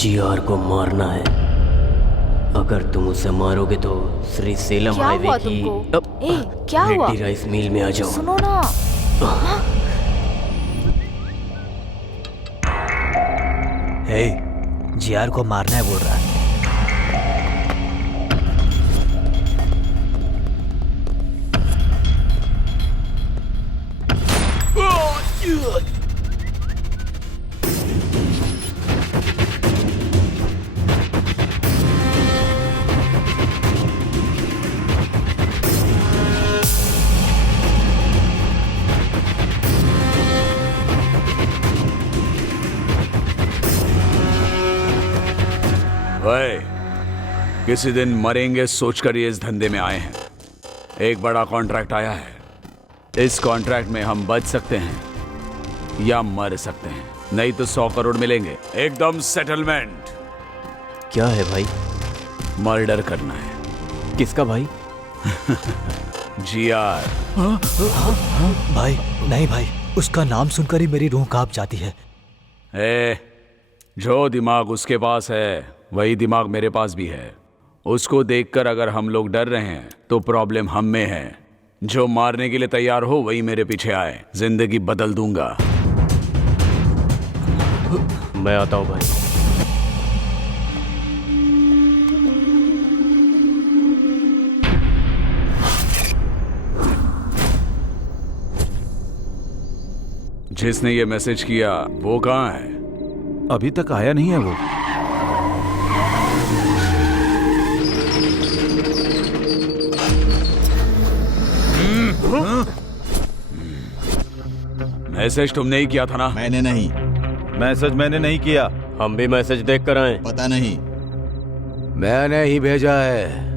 GR को मारना है। अगर तुम उसे मारोगे तो श्री सेलम क्या हाईवे हुआ की तुमको? क्या हुआ? रेड्डी राइस मिल में आ जाओ। सुनो ना। हे, जीआर को मारना है बोल रहा है। किसी दिन मरेंगे सोचकर ये इस धंधे में आए हैं। एक बड़ा कॉन्ट्रैक्ट आया है। इस कॉन्ट्रैक्ट में हम बच सकते हैं या मर सकते हैं, नहीं तो 100 करोड़ मिलेंगे, एकदम सेटलमेंट। क्या है भाई? मर्डर करना है। किसका भाई? जीआर। भाई नहीं भाई, उसका नाम सुनकर ही मेरी रूह कांप जाती है। जो दिमाग उसके पास है वही दिमाग मेरे पास भी है। उसको देखकर अगर हम लोग डर रहे हैं तो प्रॉब्लम हम में है। जो मारने के लिए तैयार हो वही मेरे पीछे आए, जिंदगी बदल दूंगा। मैं आता हूं भाई। जिसने ये मैसेज किया वो कहाँ है? अभी तक आया नहीं है वो। मैसेज तुमने ही किया था ना? मैंने नहीं। मैसेज मैंने नहीं किया। हम भी मैसेज देख कर आए। पता नहीं। मैंने ही भेजा है।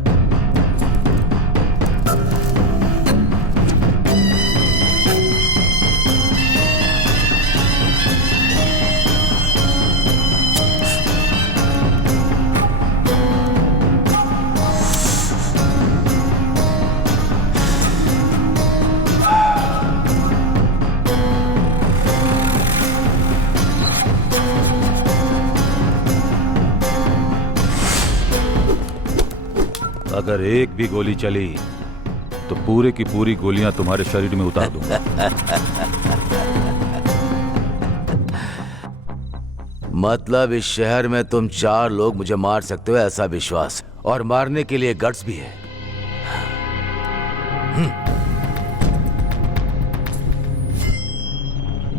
अगर एक भी गोली चली तो पूरे की पूरी गोलियां तुम्हारे शरीर में उतार दूंगा। मतलब इस शहर में तुम 4 लोग मुझे मार सकते हो ऐसा विश्वास, और मारने के लिए गट्स भी है।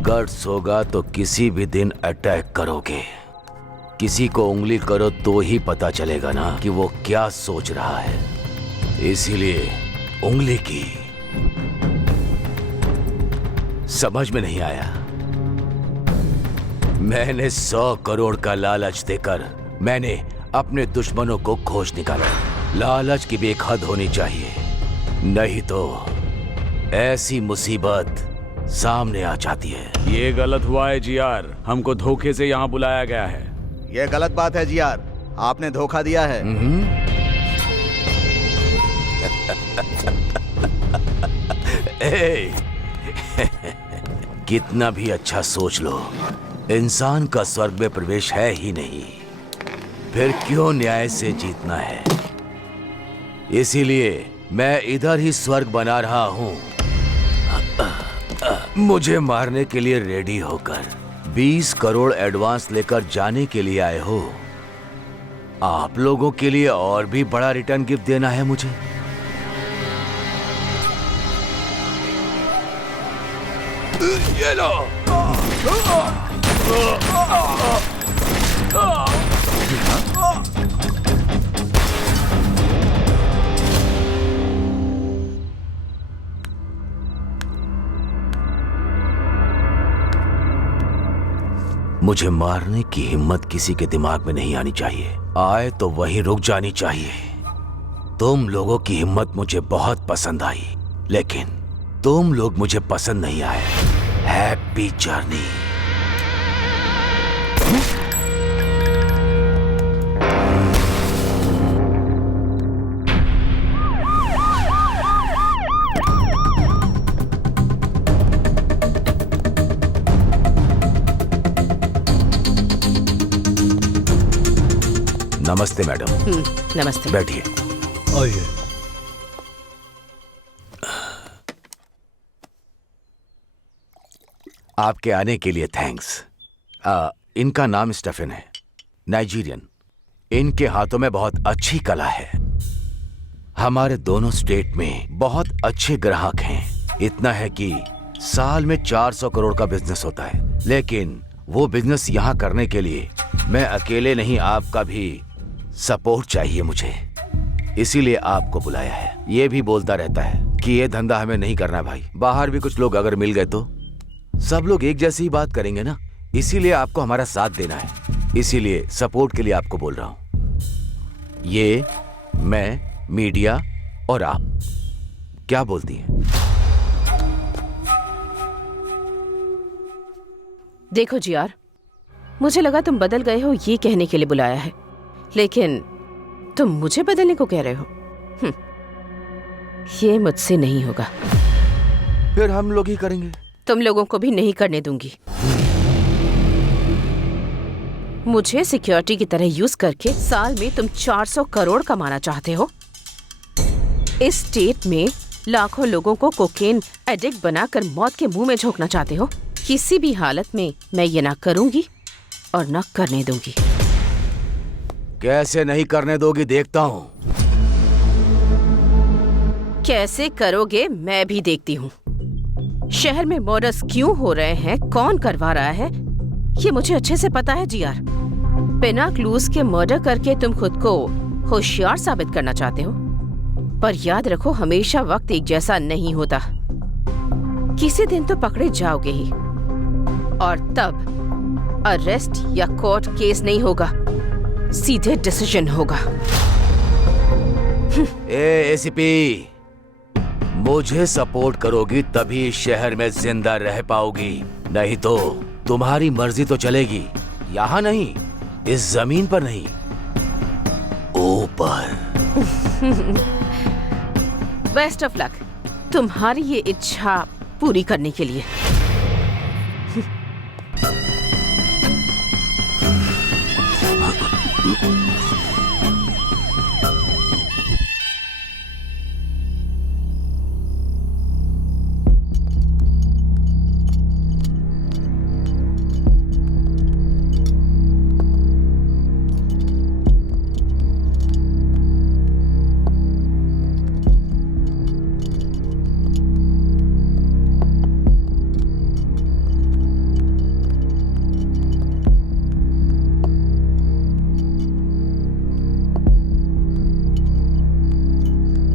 गट्स होगा तो किसी भी दिन अटैक करोगे। किसी को उंगली करो तो ही पता चलेगा ना कि वो क्या सोच रहा है। इसीलिए उंगली की। समझ में नहीं आया? मैंने 100 करोड़ का लालच देकर मैंने अपने दुश्मनों को खोज निकाला। लालच की भी एक हद होनी चाहिए, नहीं तो ऐसी मुसीबत सामने आ जाती है। ये गलत हुआ है जीआर, हमको धोखे से यहाँ बुलाया गया है। ये गलत बात है जीआर, आपने धोखा दिया है। कितना भी अच्छा सोच लो, इंसान का स्वर्ग में प्रवेश है ही नहीं, फिर क्यों न्याय से जीतना है? इसीलिए मैं इधर ही स्वर्ग बना रहा हूं। मुझे मारने के लिए रेडी होकर 20 करोड़ एडवांस लेकर जाने के लिए आए हो। आप लोगों के लिए और भी बड़ा रिटर्न गिफ्ट देना है मुझे। ये लो। मुझे मारने की हिम्मत किसी के दिमाग में नहीं आनी चाहिए। आए तो वहीं रुक जानी चाहिए। तुम लोगों की हिम्मत मुझे बहुत पसंद आई, लेकिन तुम लोग मुझे पसंद नहीं आए। Happy journey. नमस्ते मैडम। नमस्ते। बैठिए। आइए। आपके आने के लिए थैंक्स। इनका नाम स्टेफन है, नाइजीरियन। इनके हाथों में बहुत अच्छी कला है। हमारे दोनों स्टेट में बहुत अच्छे ग्राहक हैं। इतना है कि साल में 400 करोड़ का बिजनेस होता है। लेकिन वो बिजनेस यहाँ करने के लिए मैं अकेले नहीं, आपका भी सपोर्ट चाहिए मुझे। इसीलिए आपको बुलाया है। ये भी बोलता रहता है कि ये धंधा हमें नहीं करना भाई। बाहर भी कुछ लोग अगर मिल गए तो सब लोग एक जैसी ही बात करेंगे ना। इसीलिए आपको हमारा साथ देना है। इसीलिए सपोर्ट के लिए आपको बोल रहा हूं। ये, मैं, मीडिया और आप, क्या बोलती हैं? देखो जी यार, मुझे लगा तुम बदल गए हो ये कहने के लिए बुलाया है, लेकिन तुम मुझे बदलने को कह रहे हो। ये मुझसे नहीं होगा। फिर हम लोग ही करेंगे। तुम लोगों को भी नहीं करने दूंगी। मुझे सिक्योरिटी की तरह यूज करके साल में तुम 400 करोड़ कमाना चाहते हो। इस स्टेट में लाखों लोगों को कोकेन एडिक्ट बनाकर मौत के मुंह में झोंकना चाहते हो। किसी भी हालत में मैं ये ना करूंगी और ना करने दूंगी। कैसे नहीं करने दोगी देखता हूं। कैसे करोगे मैं भी देखती हूँ। शहर में मर्डर्स क्यों हो रहे हैं, कौन करवा रहा है, ये मुझे अच्छे से पता है जीआर। बिना क्लूज के मर्डर करके तुम खुद को होशियार साबित करना चाहते हो, पर याद रखो हमेशा वक्त एक जैसा नहीं होता। किसी दिन तो पकड़े जाओगे ही, और तब अरेस्ट या कोर्ट केस नहीं होगा, सीधे डिसीजन होगा। एसीपी, मुझे सपोर्ट करोगी तभी इस शहर में जिंदा रह पाओगी, नहीं तो तुम्हारी मर्जी तो चलेगी। यहाँ नहीं, इस जमीन पर नहीं, ऊपर। बेस्ट ऑफ लक तुम्हारी ये इच्छा पूरी करने के लिए।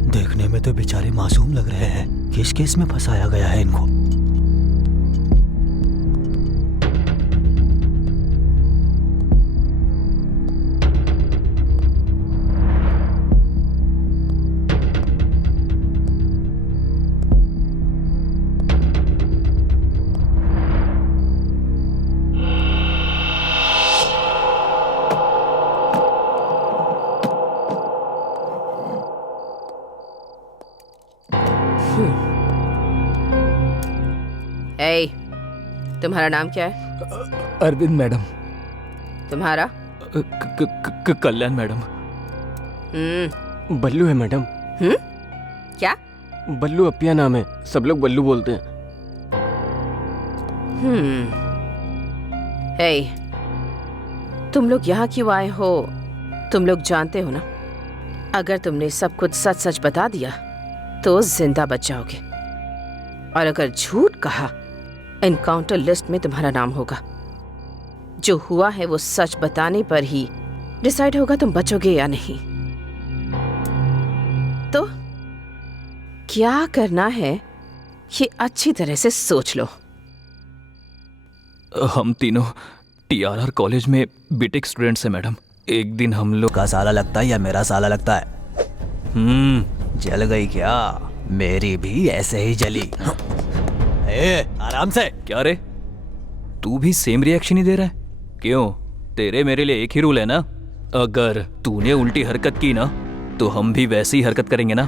देखने में तो बेचारे मासूम लग रहे हैं। किस केस में फंसाया गया है इनको? तुम्हारा नाम क्या है? अरविंद मैडम। तुम्हारा? कल्याण मैडम। बल्लू है मैडम। क्या? बल्लू अपिया नाम है, सब लोग बल्लू बोलते हैं। तुम लोग यहाँ क्यों आए हो तुम लोग जानते हो ना। अगर तुमने सब कुछ सच सच बता दिया तो जिंदा बच जाओगे, और अगर झूठ कहा एनकाउंटर लिस्ट में तुम्हारा नाम होगा। जो हुआ है वो सच बताने पर ही डिसाइड होगा तुम बचोगे या नहीं। तो क्या करना है ये अच्छी तरह से सोच लो। हम तीनों टीआरआर कॉलेज में बीटेक स्टूडेंट्स हैं मैडम। एक दिन हम लोग का साला लगता है या मेरा साला लगता है? जल गई क्या? मेरी भी ऐसे ही जली। आराम से। क्या रे, तू भी सेम रिएक्शन ही दे रहा है? क्यों, तेरे मेरे लिए एक ही रूल है ना। अगर तूने उल्टी हरकत की ना तो हम भी वैसी ही हरकत करेंगे ना।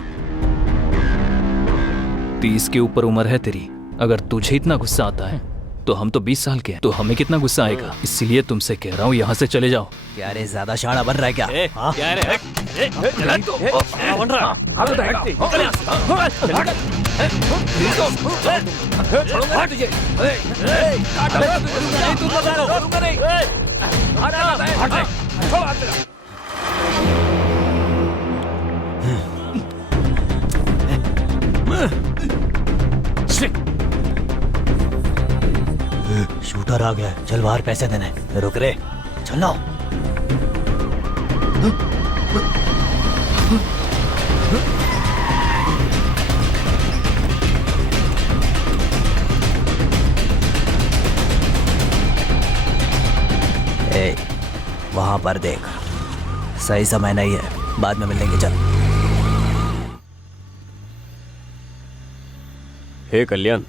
30 के ऊपर उम्र है तेरी, अगर तुझे इतना गुस्सा आता है तो हम तो 20 साल के हैं, तो हमें कितना गुस्सा आएगा। इसीलिए तुमसे कह रहा हूँ यहाँ से चले जाओ। क्या रे, ज्यादा शाना बन रहा है क्या? हाँ? क्या रे? बन रहा? शूटर आ गया, चल बाहर पैसे देने। रुक रे, चल ना। ए, वहां पर देख, सही समय नहीं है, बाद में मिलेंगे। चल। हे कल्याण,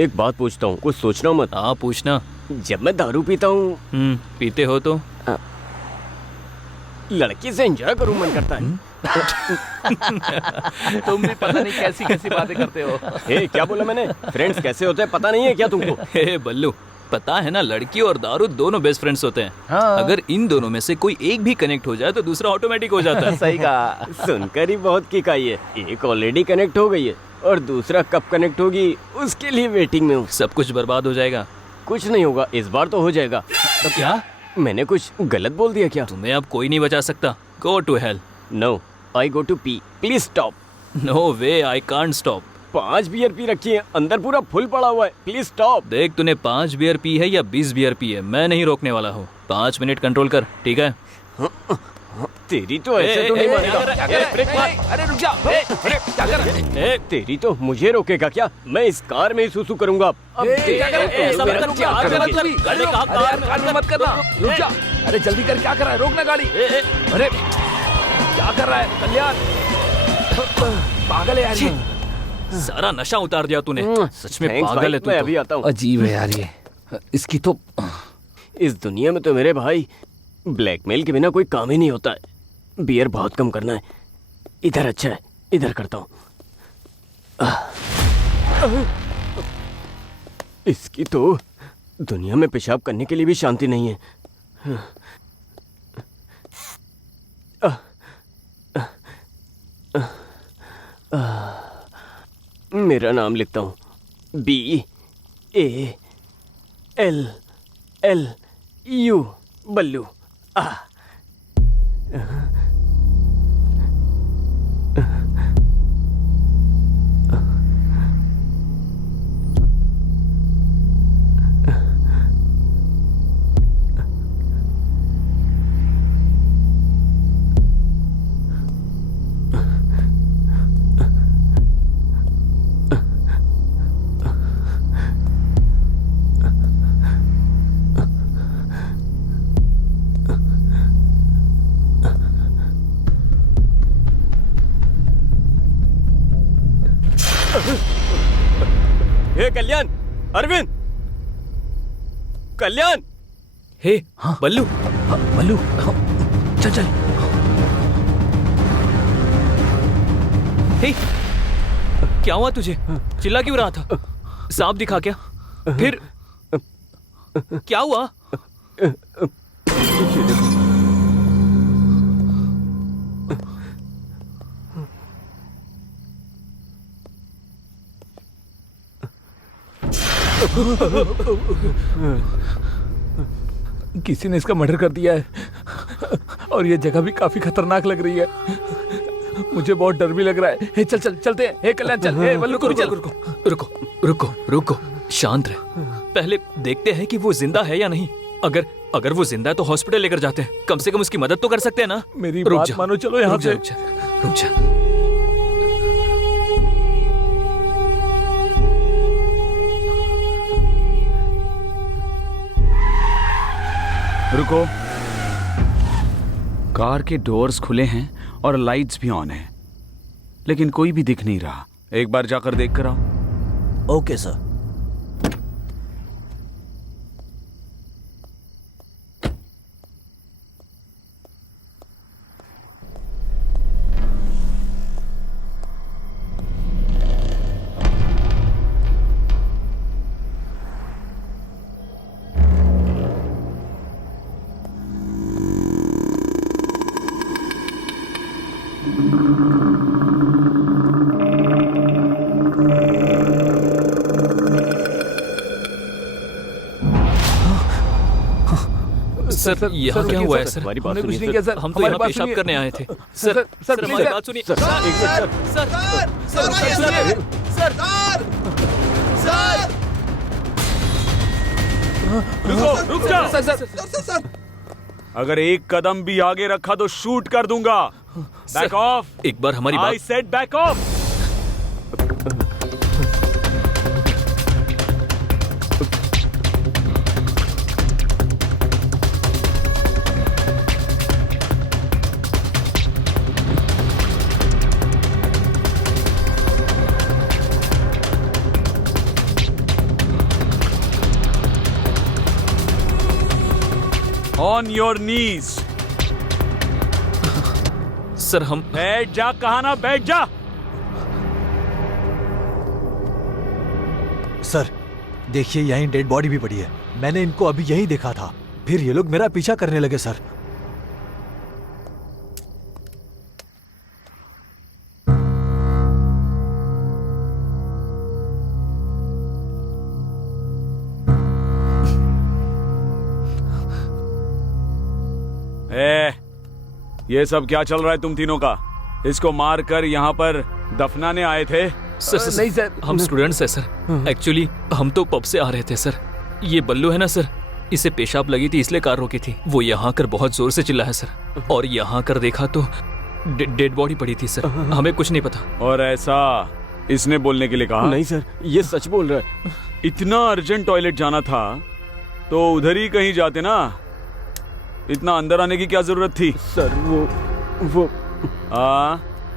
एक बात पूछता हूँ, कुछ सोचना मत। हाँ पूछना। जब मैं दारू पीता हूँ, पीते हो तो लड़की से एंजॉय करूँ मन करता है। तुम भी पता नहीं कैसी कैसी बातें करते हो। हे, क्या बोला मैंने? फ्रेंड्स कैसे होते हैं पता नहीं है क्या तुमको? हे बल्लू, पता है ना, लड़की और दारू दोनों बेस्ट फ्रेंड्स होते हैं। हाँ। अगर इन दोनों में से कोई एक भी कनेक्ट हो जाए तो दूसरा ऑटोमेटिक हो जाता है। सही कहा। सुनकर ही बहुत किक आई है। एक ऑलरेडी कनेक्ट हो गई है और दूसरा कब कनेक्ट होगी उसके लिए वेटिंग में हूँ। सब कुछ बर्बाद हो जाएगा। कुछ नहीं होगा, इस बार तो हो जाएगा। तो क्या मैंने कुछ गलत बोल दिया क्या? तुम्हें अब कोई नहीं बचा सकता। Go to hell. No, I go to pee, please stop. No way, I can't stop. 5 beer पी रखी है, अंदर पूरा फुल पड़ा हुआ है, प्लीज स्टॉप। देख, तूने 5 बियर पी है या 20 बियर पी है, मैं नहीं रोकने वाला हूँ। 5 मिनट कंट्रोल कर, ठीक है? तेरी तो ऐसे तो नहीं मानेगा। ब्रेक मार। अरे रुक जा। क्या कर रहा है? तेरी तो मुझे रोकेगा क्या? मैं इस कार में ही सुसु करूंगा। अब क्या कर रहा है? देखो मेरा क्या करोगे? गाड़ी कहाँ कार में मत करना। रुक जा। अरे जल्दी कर, क्या कर रहा है? रोकना गाड़ी। अरे क्या कर रहा है कल्याण? पागल है यार ये। सारा नशा उतार दिया तूने। सच में Thanks पागल भाई, है तू मैं तो। अभी आता हूँ। अजीब है यार ये। इसकी तो इस दुनिया में तो मेरे भाई ब्लैकमेल के बिना कोई काम ही नहीं होता है। बियर बहुत कम करना है। इधर अच्छा है, इधर करता हूँ। इसकी तो दुनिया में पेशाब करने के लिए भी शांति नहीं है। मेरा नाम लिखता हूँ, BALLU, बल्लू। हे कल्याण, अरविंद, कल्याण। हे बल्लू, बल्लू, चल चल। हे, क्या हुआ तुझे? चिल्ला क्यों रहा था? सांप दिखा क्या? फिर क्या हुआ? किसी ने इसका मर्डर कर दिया है और ये जगह भी काफी खतरनाक लग रही है। मुझे बहुत डर भी लग रहा है। हे चल चल चलते हैं। हे कल्याण चल। हे बल्लू को भी चल। रुको रुको रुको रुको, शांत रह। पहले देखते हैं कि वो जिंदा है या नहीं। अगर वो जिंदा है तो हॉस्पिटल लेकर जाते हैं। कम से कम उसकी मदद तो कर सकते हैं ना। मेरी बात मानो, चलो यहाँ से। रुक जा। रुको। कार के डोर्स खुले हैं और लाइट्स भी ऑन हैं, लेकिन कोई भी दिख नहीं रहा। एक बार जाकर देख कर आओ। Okay sir. सर यहाँ क्या हुआ है सर? हमारी बात हमने कुछ सुनिए नहीं किया सर। सर, हम तो हमारी यहाँ बात पेशाब सुनिए। करने आए थे। Sir, sir sir, sir please, हमारी सर। बात सुनिए। सर, एक मिनट, सर रुक जा। सर, सर, अगर एक कदम भी आगे रखा तो शूट कर दूंगा। Back of. एक बार हमारी आई बात said back of. On your knees. Sir हम बैठ जा, कहा ना बैठ जा। सर देखिए यहीं डेड बॉडी भी पड़ी है। मैंने इनको अभी यहीं देखा था, फिर ये लोग मेरा पीछा करने लगे सर। ये सब क्या चल रहा है तुम तीनों का? इसको मार कर यहाँ पर दफनाने आए थे? सर नहीं सर। हम स्टूडेंट्स हैं सर। एक्चुअली हम तो पब से आ रहे थे सर। ये बल्लू है ना सर, इसे पेशाब लगी थी इसलिए कार रोकी थी। वो यहाँ कर बहुत जोर से चिल्लाया सर, और यहाँ कर देखा तो डेड बॉडी पड़ी थी सर। हमें कुछ नहीं पता। और ऐसा इसने बोलने के लिए कहा? नहीं सर, ये सच बोल रहा है। इतना अर्जेंट टॉयलेट जाना था तो उधर ही कहीं जाते ना, इतना अंदर आने की क्या जरूरत थी? सर वो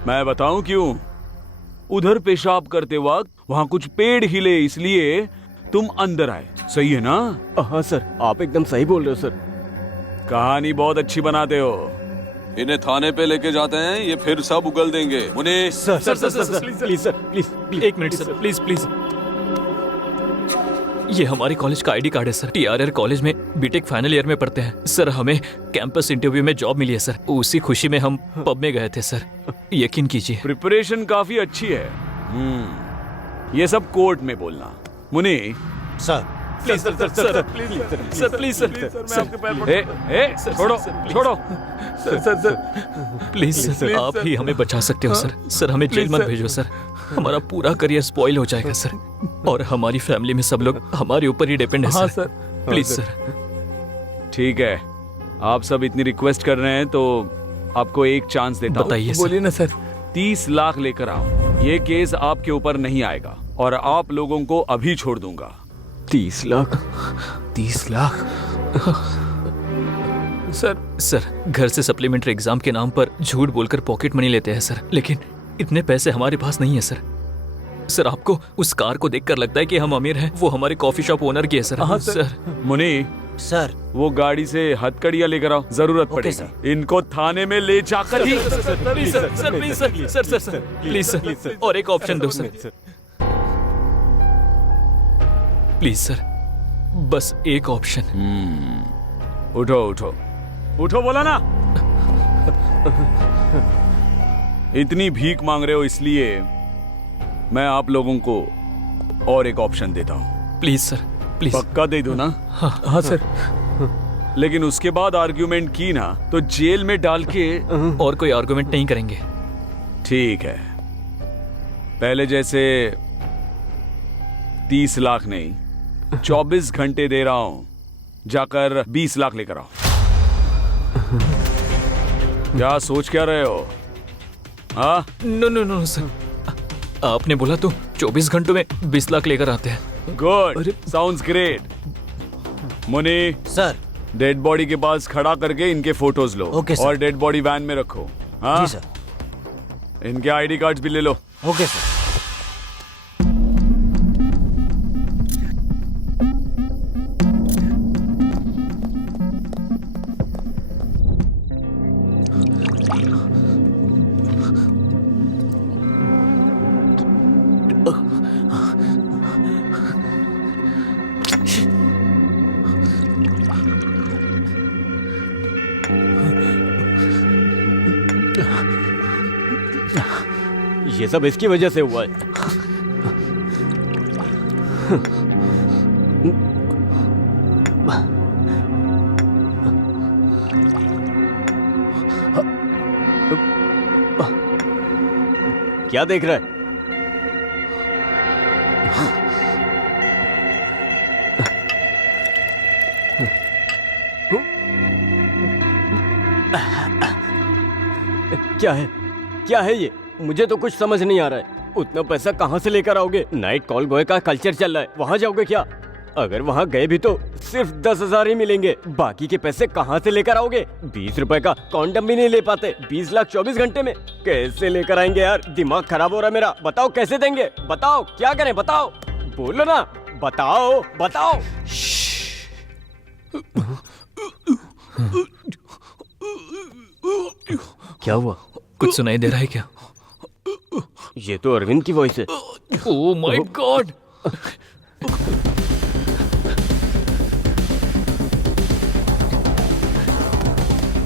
मैं बताऊं क्यों? उधर पेशाब करते वक्त वहां कुछ पेड़ हिले, इसलिए तुम अंदर आए। सही है ना? हाँ सर, आप एकदम सही बोल रहे हो सर। कहानी बहुत अच्छी बनाते हो। इन्हें थाने पे लेके जाते हैं, ये फिर सब उगल देंगे। उन्हें सर प्लीज सर, प्लीज। एक मिनट सर, प्लीज। ये हमारे कॉलेज का आईडी कार्ड है सर। TRR कॉलेज में बीटेक फाइनल ईयर में पढ़ते हैं सर। हमें कैंपस इंटरव्यू में जॉब मिली है सर। उसी खुशी में हम पब में गए थे सर। यकीन कीजिए। प्रिपरेशन काफी अच्छी है। ये सब कोर्ट में बोलना। मुनि sir please sir, please sir. छोड़ो। सर, प्लीज सर, आप ही हमें बचा सकते हो सर। सर हमें जेल मत भेजो सर। हमारा पूरा करियर स्पॉइल हो जाएगा सर, और हमारी फैमिली में सब लोग हमारे ऊपर ही डिपेंड है हाँ सर। सर। Please sir. ठीक है, आप सब इतनी रिक्वेस्ट कर रहे हैं तो आपको एक चांस देता हूं। बताइए सर। बोलिए ना सर। 30 लाख लेकर आओ। ये केस आपके ऊपर नहीं आएगा और आप लोगों को अभी छोड़ दूंगा। 30 लाख? 30 लाख? सर घर से सप्लीमेंट्री एग्जाम के नाम पर झूठ बोलकर पॉकेट मनी लेते हैं सर, लेकिन इतने पैसे हमारे पास नहीं है सर। सर आपको उस कार को देखकर लगता है कि हम अमीर हैं? वो हमारे कॉफी शॉप ओनर की है सर। हाँ सर मुनि, सर वो गाड़ी से हथकड़ियां लेकर आओ, जरूरत ओके, पड़ेगी। इनको थाने में ले जाकर ही प्लीज सर, प्लीज सर, और एक ऑप्शन दो सर। प्लीज सर, बस एक ऑप्शन। उठो बोला ना। इतनी भीख मांग रहे हो, इसलिए मैं आप लोगों को और एक ऑप्शन देता हूँ। Please sir, please. पक्का दे दो ना? हाँ सर। लेकिन उसके बाद आर्ग्यूमेंट की ना तो जेल में डाल के। और कोई आर्गुमेंट नहीं करेंगे। ठीक है, पहले जैसे 30 लाख नहीं, 24 घंटे दे रहा हूं, जाकर 20 लाख लेकर आओ। क्या सोच क्या रहे हो? हाँ? नो सर, आपने बोला तो 24 घंटों में 20 लाख लेकर आते हैं। Good, sounds great. Muni, sir. Dead body के पास खड़ा करके इनके फोटोज लो। Okay sir. और डेड बॉडी वैन में रखो। हाँ? जी सर। इनके आईडी कार्ड्स भी ले लो। Okay sir. ये सब इसकी वजह से हुआ है। क्या देख रहा है? क्या है? क्या है ये? मुझे तो कुछ समझ नहीं आ रहा है। उतना पैसा कहाँ से लेकर आओगे? नाइट कॉल बॉय का कल्चर चल रहा है, वहाँ जाओगे क्या? अगर वहाँ गए भी तो सिर्फ 10,000 ही मिलेंगे। बाकी के पैसे कहाँ से लेकर आओगे? 20 रुपए का कॉन्डम भी नहीं ले पाते। 20 लाख 24 घंटे में कैसे लेकर आएंगे यार? दिमाग खराब हो रहा है मेरा। बताओ कैसे देंगे? बताओ क्या करें? बताओ, बोलो ना, बताओ बताओ। क्या हुआ? कुछ सुनाई दे रहा है क्या? ये तो अरविंद की वॉइस है। Oh my god!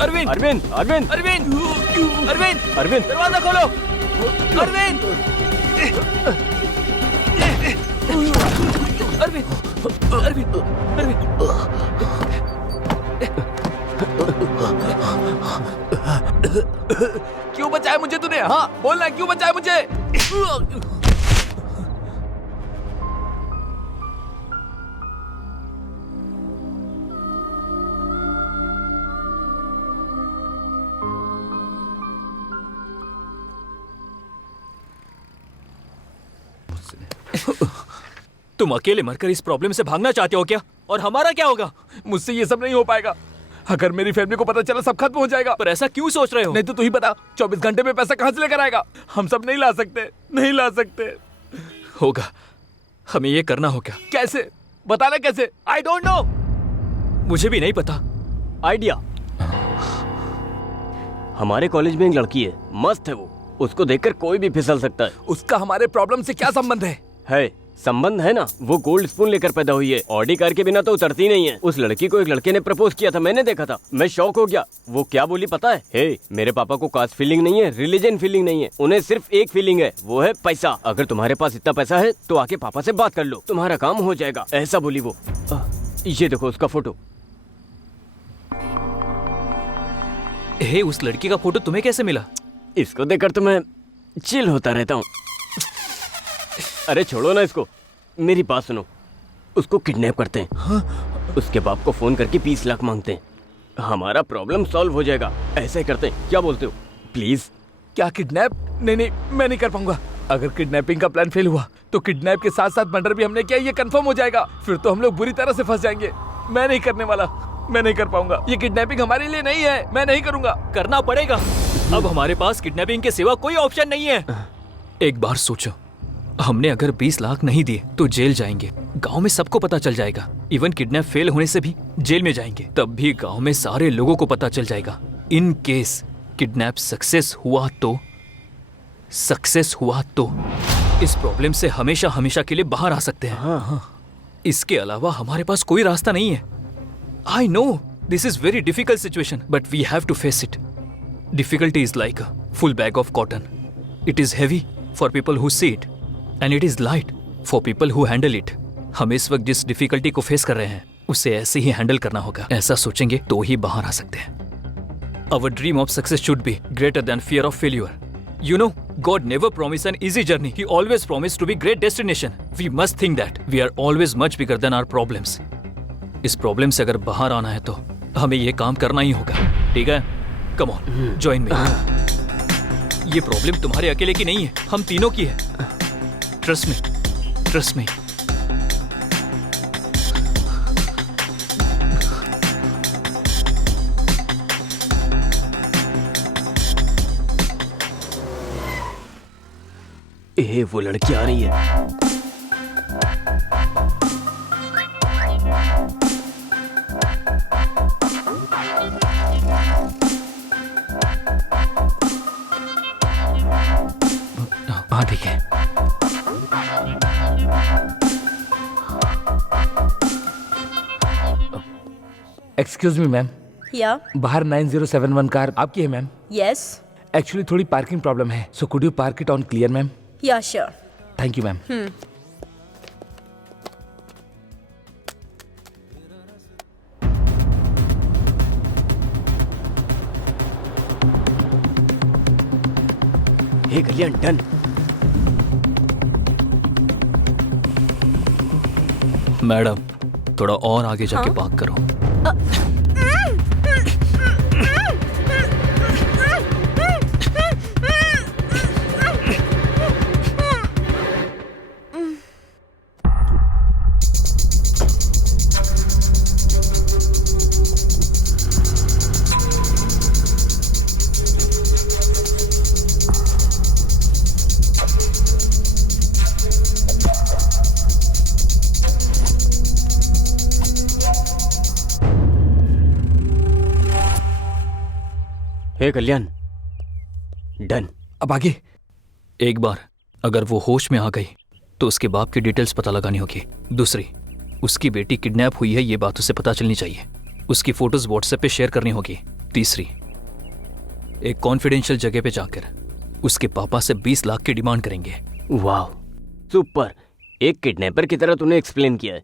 Arvind! Arvind! Arvind! Arvind! Arvind! Arvind! दरवाजा खोलो! अरविंद! अरविंद! अरविंद! अरविंद! क्यों बचाया मुझे तूने? हाँ बोलना, क्यों बचाया मुझे? तुम अकेले मरकर इस प्रॉब्लम से भागना चाहते हो क्या? और हमारा क्या होगा? मुझसे ये सब नहीं हो पाएगा। अगर मेरी फैमिली को पता चला सब खत्म हो जाएगा। पर ऐसा क्यों सोच रहे हो? नहीं तो तू ही बता, 24 घंटे में पैसा कहाँ से लेकर आएगा? हम सब नहीं ला सकते, नहीं ला सकते। होगा, हमें ये करना होगा। कैसे? बताना कैसे? आई डोंट नो, मुझे भी नहीं पता। आइडिया। हमारे कॉलेज में एक लड़की है, मस्त है वो। उसको देखकर कोई भी फिसल सकता है। उसका हमारे प्रॉब्लम से क्या संबंध है? संबंध है ना। वो गोल्ड स्पून लेकर पैदा हुई है, ऑडी कार के बिना तो उतरती नहीं है। उस लड़की को एक लड़के ने प्रपोज किया था, मैंने देखा था। मैं शॉक हो गया। वो क्या बोली पता है? मेरे पापा को कास्ट फीलिंग नहीं है, रिलीजन फीलिंग नहीं है, उन्हें सिर्फ एक फीलिंग है, वो है पैसा। अगर तुम्हारे पास इतना पैसा है तो आके पापा से बात कर लो, तुम्हारा काम हो जाएगा, ऐसा बोली वो। ये देखो उसका फोटो। उस लड़की का फोटो तुम्हें कैसे मिला? इसको देखकर तो मैं चिल होता रहता हूँ। अरे छोड़ो ना इसको, मेरी बात सुनो। उसको किडनैप करते हैं। उसके बाप को फोन करके 20 लाख मांगते हैं। हमारा प्रॉब्लम सॉल्व हो जाएगा। ऐसा ही करते हैं, क्या बोलते हो? प्लीज। क्या किडनैप? नहीं, मैं नहीं कर पाऊंगा। अगर किडनैपिंग का प्लान फेल हुआ तो किडनैप के साथ साथ मर्डर भी हमने किया, ये कंफर्म हो जाएगा। फिर तो हम लोग बुरी तरह से फंस जाएंगे। मैं नहीं करने वाला, मैं नहीं कर पाऊंगा। ये किडनैपिंग हमारे लिए नहीं है, मैं नहीं करूंगा। करना पड़ेगा। अब हमारे पास किडनैपिंग के सिवा कोई ऑप्शन नहीं है। एक बार सोचो, हमने अगर 20 लाख नहीं दिए तो जेल जाएंगे। गांव में सबको पता चल जाएगा। इवन किडनैप फेल होने से भी जेल में जाएंगे, तब भी गांव में सारे लोगों को पता चल जाएगा। इन केस किडनैप सक्सेस हुआ तो इस प्रॉब्लम से हमेशा हमेशा के लिए बाहर आ सकते हैं। इसके अलावा हमारे पास कोई रास्ता नहीं है। I know this is very difficult situation, but we have to face it. Difficulty is like a full bag of cotton. It is heavy for people who see it, and it is light for people who handle it. हम इस वक्त जिस difficulty को face कर रहे हैं उसे ऐसे ही हैंडल करना होगा। ऐसा सोचेंगे तो ही बाहर आ सकते हैं। Our dream of success should be greater than fear of failure. You know, God never promised an easy journey. He always promised to be great destination. We must think that we are always much bigger than our problems. इस problem से अगर बाहर आना है तो हमें ये काम करना ही होगा। ठीक है? Come on, join me. ये प्रॉब्लम तुम्हारे अकेले की नहीं है, हम तीनों की है। Trust me, trust me. वो लड़की आ रही है। हाँ ठीक है। एक्सक्यूज मी मैम, या बाहर 9071 कार आपकी है मैम? यस। एक्चुअली थोड़ी पार्किंग प्रॉब्लम है, so could you park it on clear ma'am? Yeah sure. Thank you ma'am. Hey Kalyan, done. Madam थोड़ा और आगे जाके पार्क करो। Hey Kalyan, done. अब आगे? एक बार अगर वो होश में आ गई तो उसके बाप की डिटेल्स पता लगानी होगी। दूसरी, उसकी बेटी किडनैप हुई है ये बात उसे पता चलनी चाहिए। उसकी फोटोज व्हाट्सएप पे शेयर करनी होगी। तीसरी, एक कॉन्फिडेंशियल जगह पे जाकर उसके पापा से 20 लाख की डिमांड करेंगे। वाह, सुपर। एक किडनैपर की तरह तूने एक्सप्लेन किया है।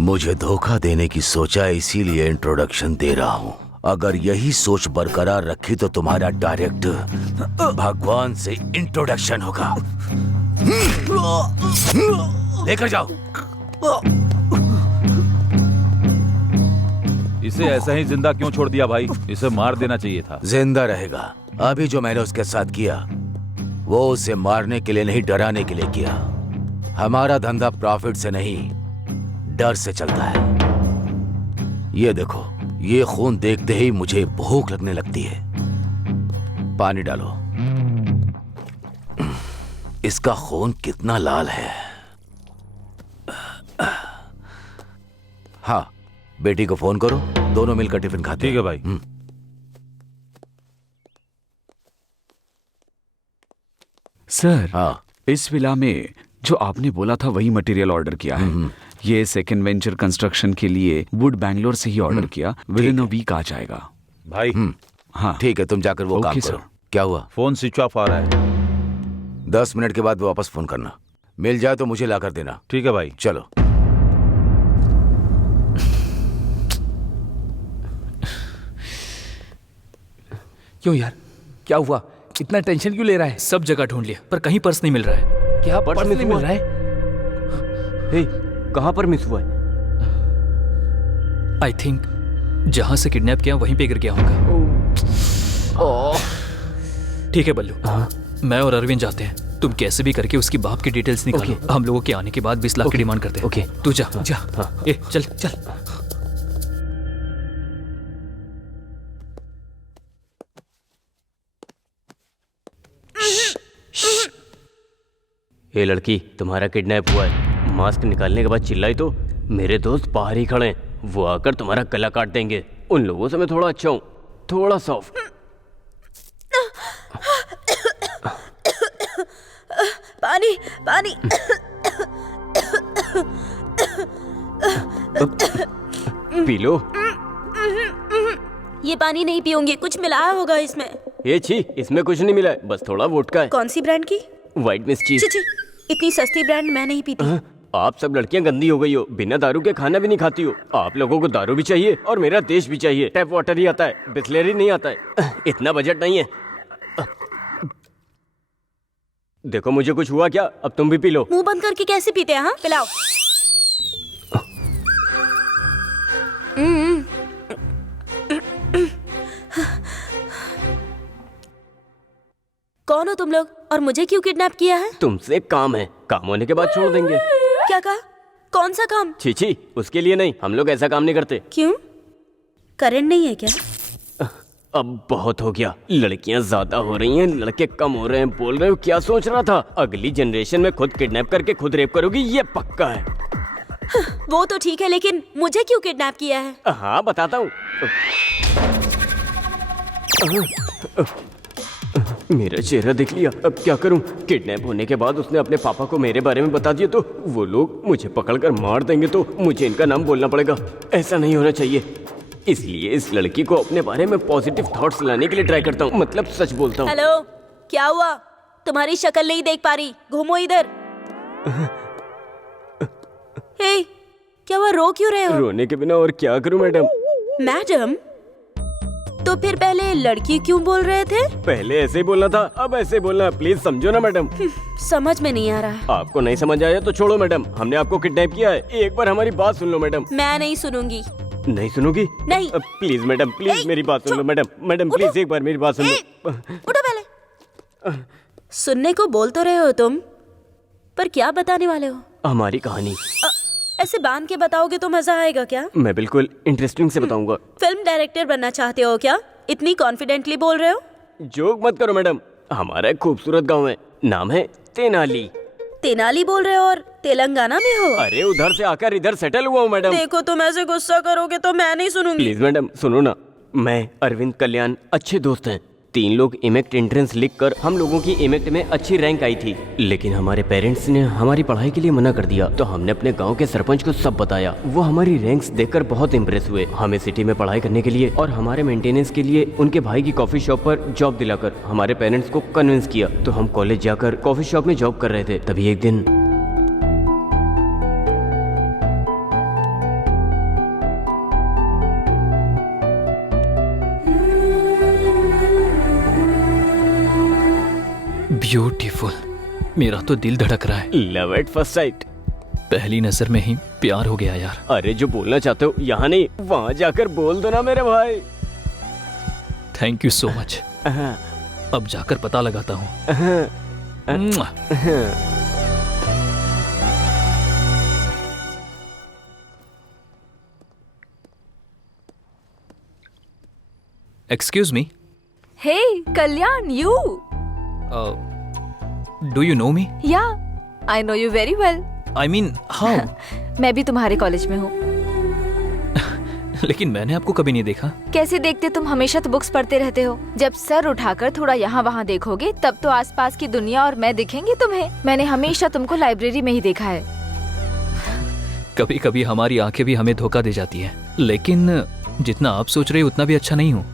मुझे धोखा देने की सोचा, इसीलिए इंट्रोडक्शन दे रहा हूं। अगर यही सोच बरकरार रखी तो तुम्हारा डायरेक्ट भगवान से इंट्रोडक्शन होगा। लेकर जाओ। इसे ऐसा ही जिंदा क्यों छोड़ दिया भाई? इसे मार देना चाहिए था। जिंदा रहेगा। अभी जो मैंने उसके साथ किया वो उसे मारने के लिए नहीं, डराने के लिए किया। हमारा धंधा प्रॉफिट से नहीं, डर से चलता है। ये देखो, ये खून देखते ही मुझे भूख लगने लगती है। पानी डालो। इसका खून कितना लाल है। हाँ, बेटी को फोन करो, दोनों मिलकर टिफिन खाते हैं। ठीक है भाई। सर, हाँ, इस विला में जो आपने बोला था वही मटेरियल ऑर्डर किया है। ये सेकंड वेंचर कंस्ट्रक्शन के लिए वुड बैंगलोर से ही ऑर्डर किया। विद इन अ वीक आ जाएगा। भाई हाँ ठीक है, तुम जाकर वो काम ओके, करो। सर। क्या हुआ? फोन स्विच ऑफ आ रहा है। 10 मिनट के बाद वापस फोन करना। मिल जाए तो मुझे लाकर देना। ठीक है भाई। चलो। क्यों यार, क्या हुआ? इतना टेंशन क्यों ले रहा है? सब जगह ढूंढ लिया पर कहीं पर्स नहीं मिल रहा है। क्या पर्स पर्स मिस नहीं मिल हुआ? रहा है? हे, कहाँ पर मिस हुआ है? आई थिंक जहां से किडनैप किया वहीं पे गिर गया होगा। ठीक है बल्लू, मैं और अरविंद जाते हैं। तुम कैसे भी करके उसकी बाप की डिटेल्स निकालो। हम लोगों के आने के बाद 20 लाख की डिमांड करते हैं। ओके। तू जा जा। ए चल चल। ये लड़की, तुम्हारा किडनैप हुआ है। मास्क निकालने के बाद चिल्लाई तो मेरे दोस्त बाहर ही खड़े हैं, वो आकर तुम्हारा गला काट देंगे। उन लोगों से मैं थोड़ा अच्छा हूँ, थोड़ा सॉफ्ट। पानी पानी। P low. ये पानी नहीं पीऊंगी, कुछ मिलाया होगा इसमें। ये छी, इसमें कुछ नहीं मिला है, बस थोड़ा वोडका है। कौन सी ब्रांड की? व्हाइट मिस चीज। छी, इतनी सस्ती ब्रांड मैं नहीं पीती। आप सब लड़कियां गंदी हो गई हो, बिना दारू के खाना भी नहीं खाती हो। आप लोगों को दारू भी चाहिए और मेरा देश भी चाहिए। टैप वाटर ही आता है, बिस्लेरी नहीं आता है। इतना बजट नहीं है। देखो मुझे कुछ हुआ क्या? अब तुम भी पी लो। मुंह बंद करके कैसे पीते हैं? हाँ, पिलाओ। कौन हो तुम लोग और मुझे क्यों किडनैप किया है? तुमसे एक काम है, काम होने के बाद छोड़ देंगे। क्या कहा? कौन सा काम? छी, उसके लिए नहीं, हम लोग ऐसा काम नहीं करते। क्यों? करंट नहीं है क्या? अब बहुत हो गया। लड़कियां ज्यादा हो रही हैं, लड़के कम हो रहे हैं। बोल रहे हो क्या सोच रहा था? अगली जनरेशन में खुद किडनैप करके खुद रेप करोगी, ये पक्का है। वो तो ठीक है, लेकिन मुझे क्यों किडनैप किया है? हाँ बताता हूँ। मेरा चेहरा देख लिया, अब क्या करूं? किडनैप होने के बाद उसने अपने पापा को मेरे बारे में बता दिया तो वो लोग मुझे पकड़कर मार देंगे, तो मुझे इनका नाम बोलना पड़ेगा। ऐसा नहीं होना चाहिए, इसलिए इस लड़की को अपने बारे में पॉजिटिव थॉट्स लाने के लिए ट्राई करता हूँ, मतलब सच बोलता हूँ। हेलो, क्या हुआ? तुम्हारी शक्ल नहीं देख पा रही, घूमो इधर। हे, क्या हुआ, रो क्यों रहे हो? रोने के बिना और क्या करूं मैडम? मैडम? तो फिर पहले लड़की क्यों बोल रहे थे? पहले ऐसे ही बोलना था, अब ऐसे ही बोलना, प्लीज समझो ना मैडम। समझ में नहीं आ रहा। आपको नहीं समझ आया तो छोड़ो मैडम, हमने आपको किडनैप किया है, एक बार हमारी बात सुन लो मैडम। मैं नहीं सुनूंगी। नहीं सुनोगी? नहीं। प्लीज मैडम, प्लीज मेरी बात सुन लो मैडम। मैडम प्लीज एक बार मेरी बात सुन लो। उठो पहले। सुनने को बोल तो रहे हो तुम, पर क्या बताने वाले हो? हमारी कहानी। ऐसे बांध के बताओगे तो मजा आएगा क्या? मैं बिल्कुल इंटरेस्टिंग से बताऊंगा। फिल्म डायरेक्टर बनना चाहते हो क्या? इतनी कॉन्फिडेंटली बोल रहे हो। जोक मत करो मैडम, हमारा एक खूबसूरत गांव है, नाम है तेनाली। तेनाली बोल रहे हो और तेलंगाना में हो? अरे उधर से आकर इधर सेटल हुआ हूँ मैडम। देखो तुम ऐसे गुस्सा करोगे तो मैं नहीं सुनूंगी। प्लीज मैडम सुनो ना, मैं अरविंद कल्याण अच्छे दोस्त हैं। 3 लोग इमेक्ट एंट्रेंस लिख कर हम लोगों की इमेक्ट में अच्छी रैंक आई थी, लेकिन हमारे पेरेंट्स ने हमारी पढ़ाई के लिए मना कर दिया। तो हमने अपने गांव के सरपंच को सब बताया, वो हमारी रैंक्स देखकर बहुत इम्प्रेस हुए। हमें सिटी में पढ़ाई करने के लिए और हमारे मेंटेनेंस के लिए उनके भाई की कॉफी शॉप पर जॉब दिलाकर हमारे पेरेंट्स को कन्विंस किया। तो हम कॉलेज जाकर कॉफी शॉप में जॉब कर रहे थे, तभी एक दिन ब्यूटीफुल, मेरा तो दिल धड़क रहा है। Love at first sight. पहली नजर में ही प्यार हो गया यार। अरे जो बोलना चाहते हो यहाँ नहीं, वहाँ जाकर बोल दो ना मेरे भाई। Thank you so much. अब जाकर पता लगाता हूँ। Excuse me. Hey, Kalyan, you. Do you know me? Yeah, I know you very well. I mean how? मैं भी तुम्हारे कॉलेज में हूँ। लेकिन मैंने आपको कभी नहीं देखा। कैसे देखते, तुम हमेशा तो बुक्स पढ़ते रहते हो। जब सर उठाकर थोड़ा यहाँ वहाँ देखोगे तब तो आसपास की दुनिया और मैं दिखेंगे तुम्हें। मैंने हमेशा तुमको लाइब्रेरी में ही देखा है। कभी कभी हमारी आंखें भी हमें धोखा दे जाती है, लेकिन जितना आप सोच रहे हो उतना भी अच्छा नहीं हूँ।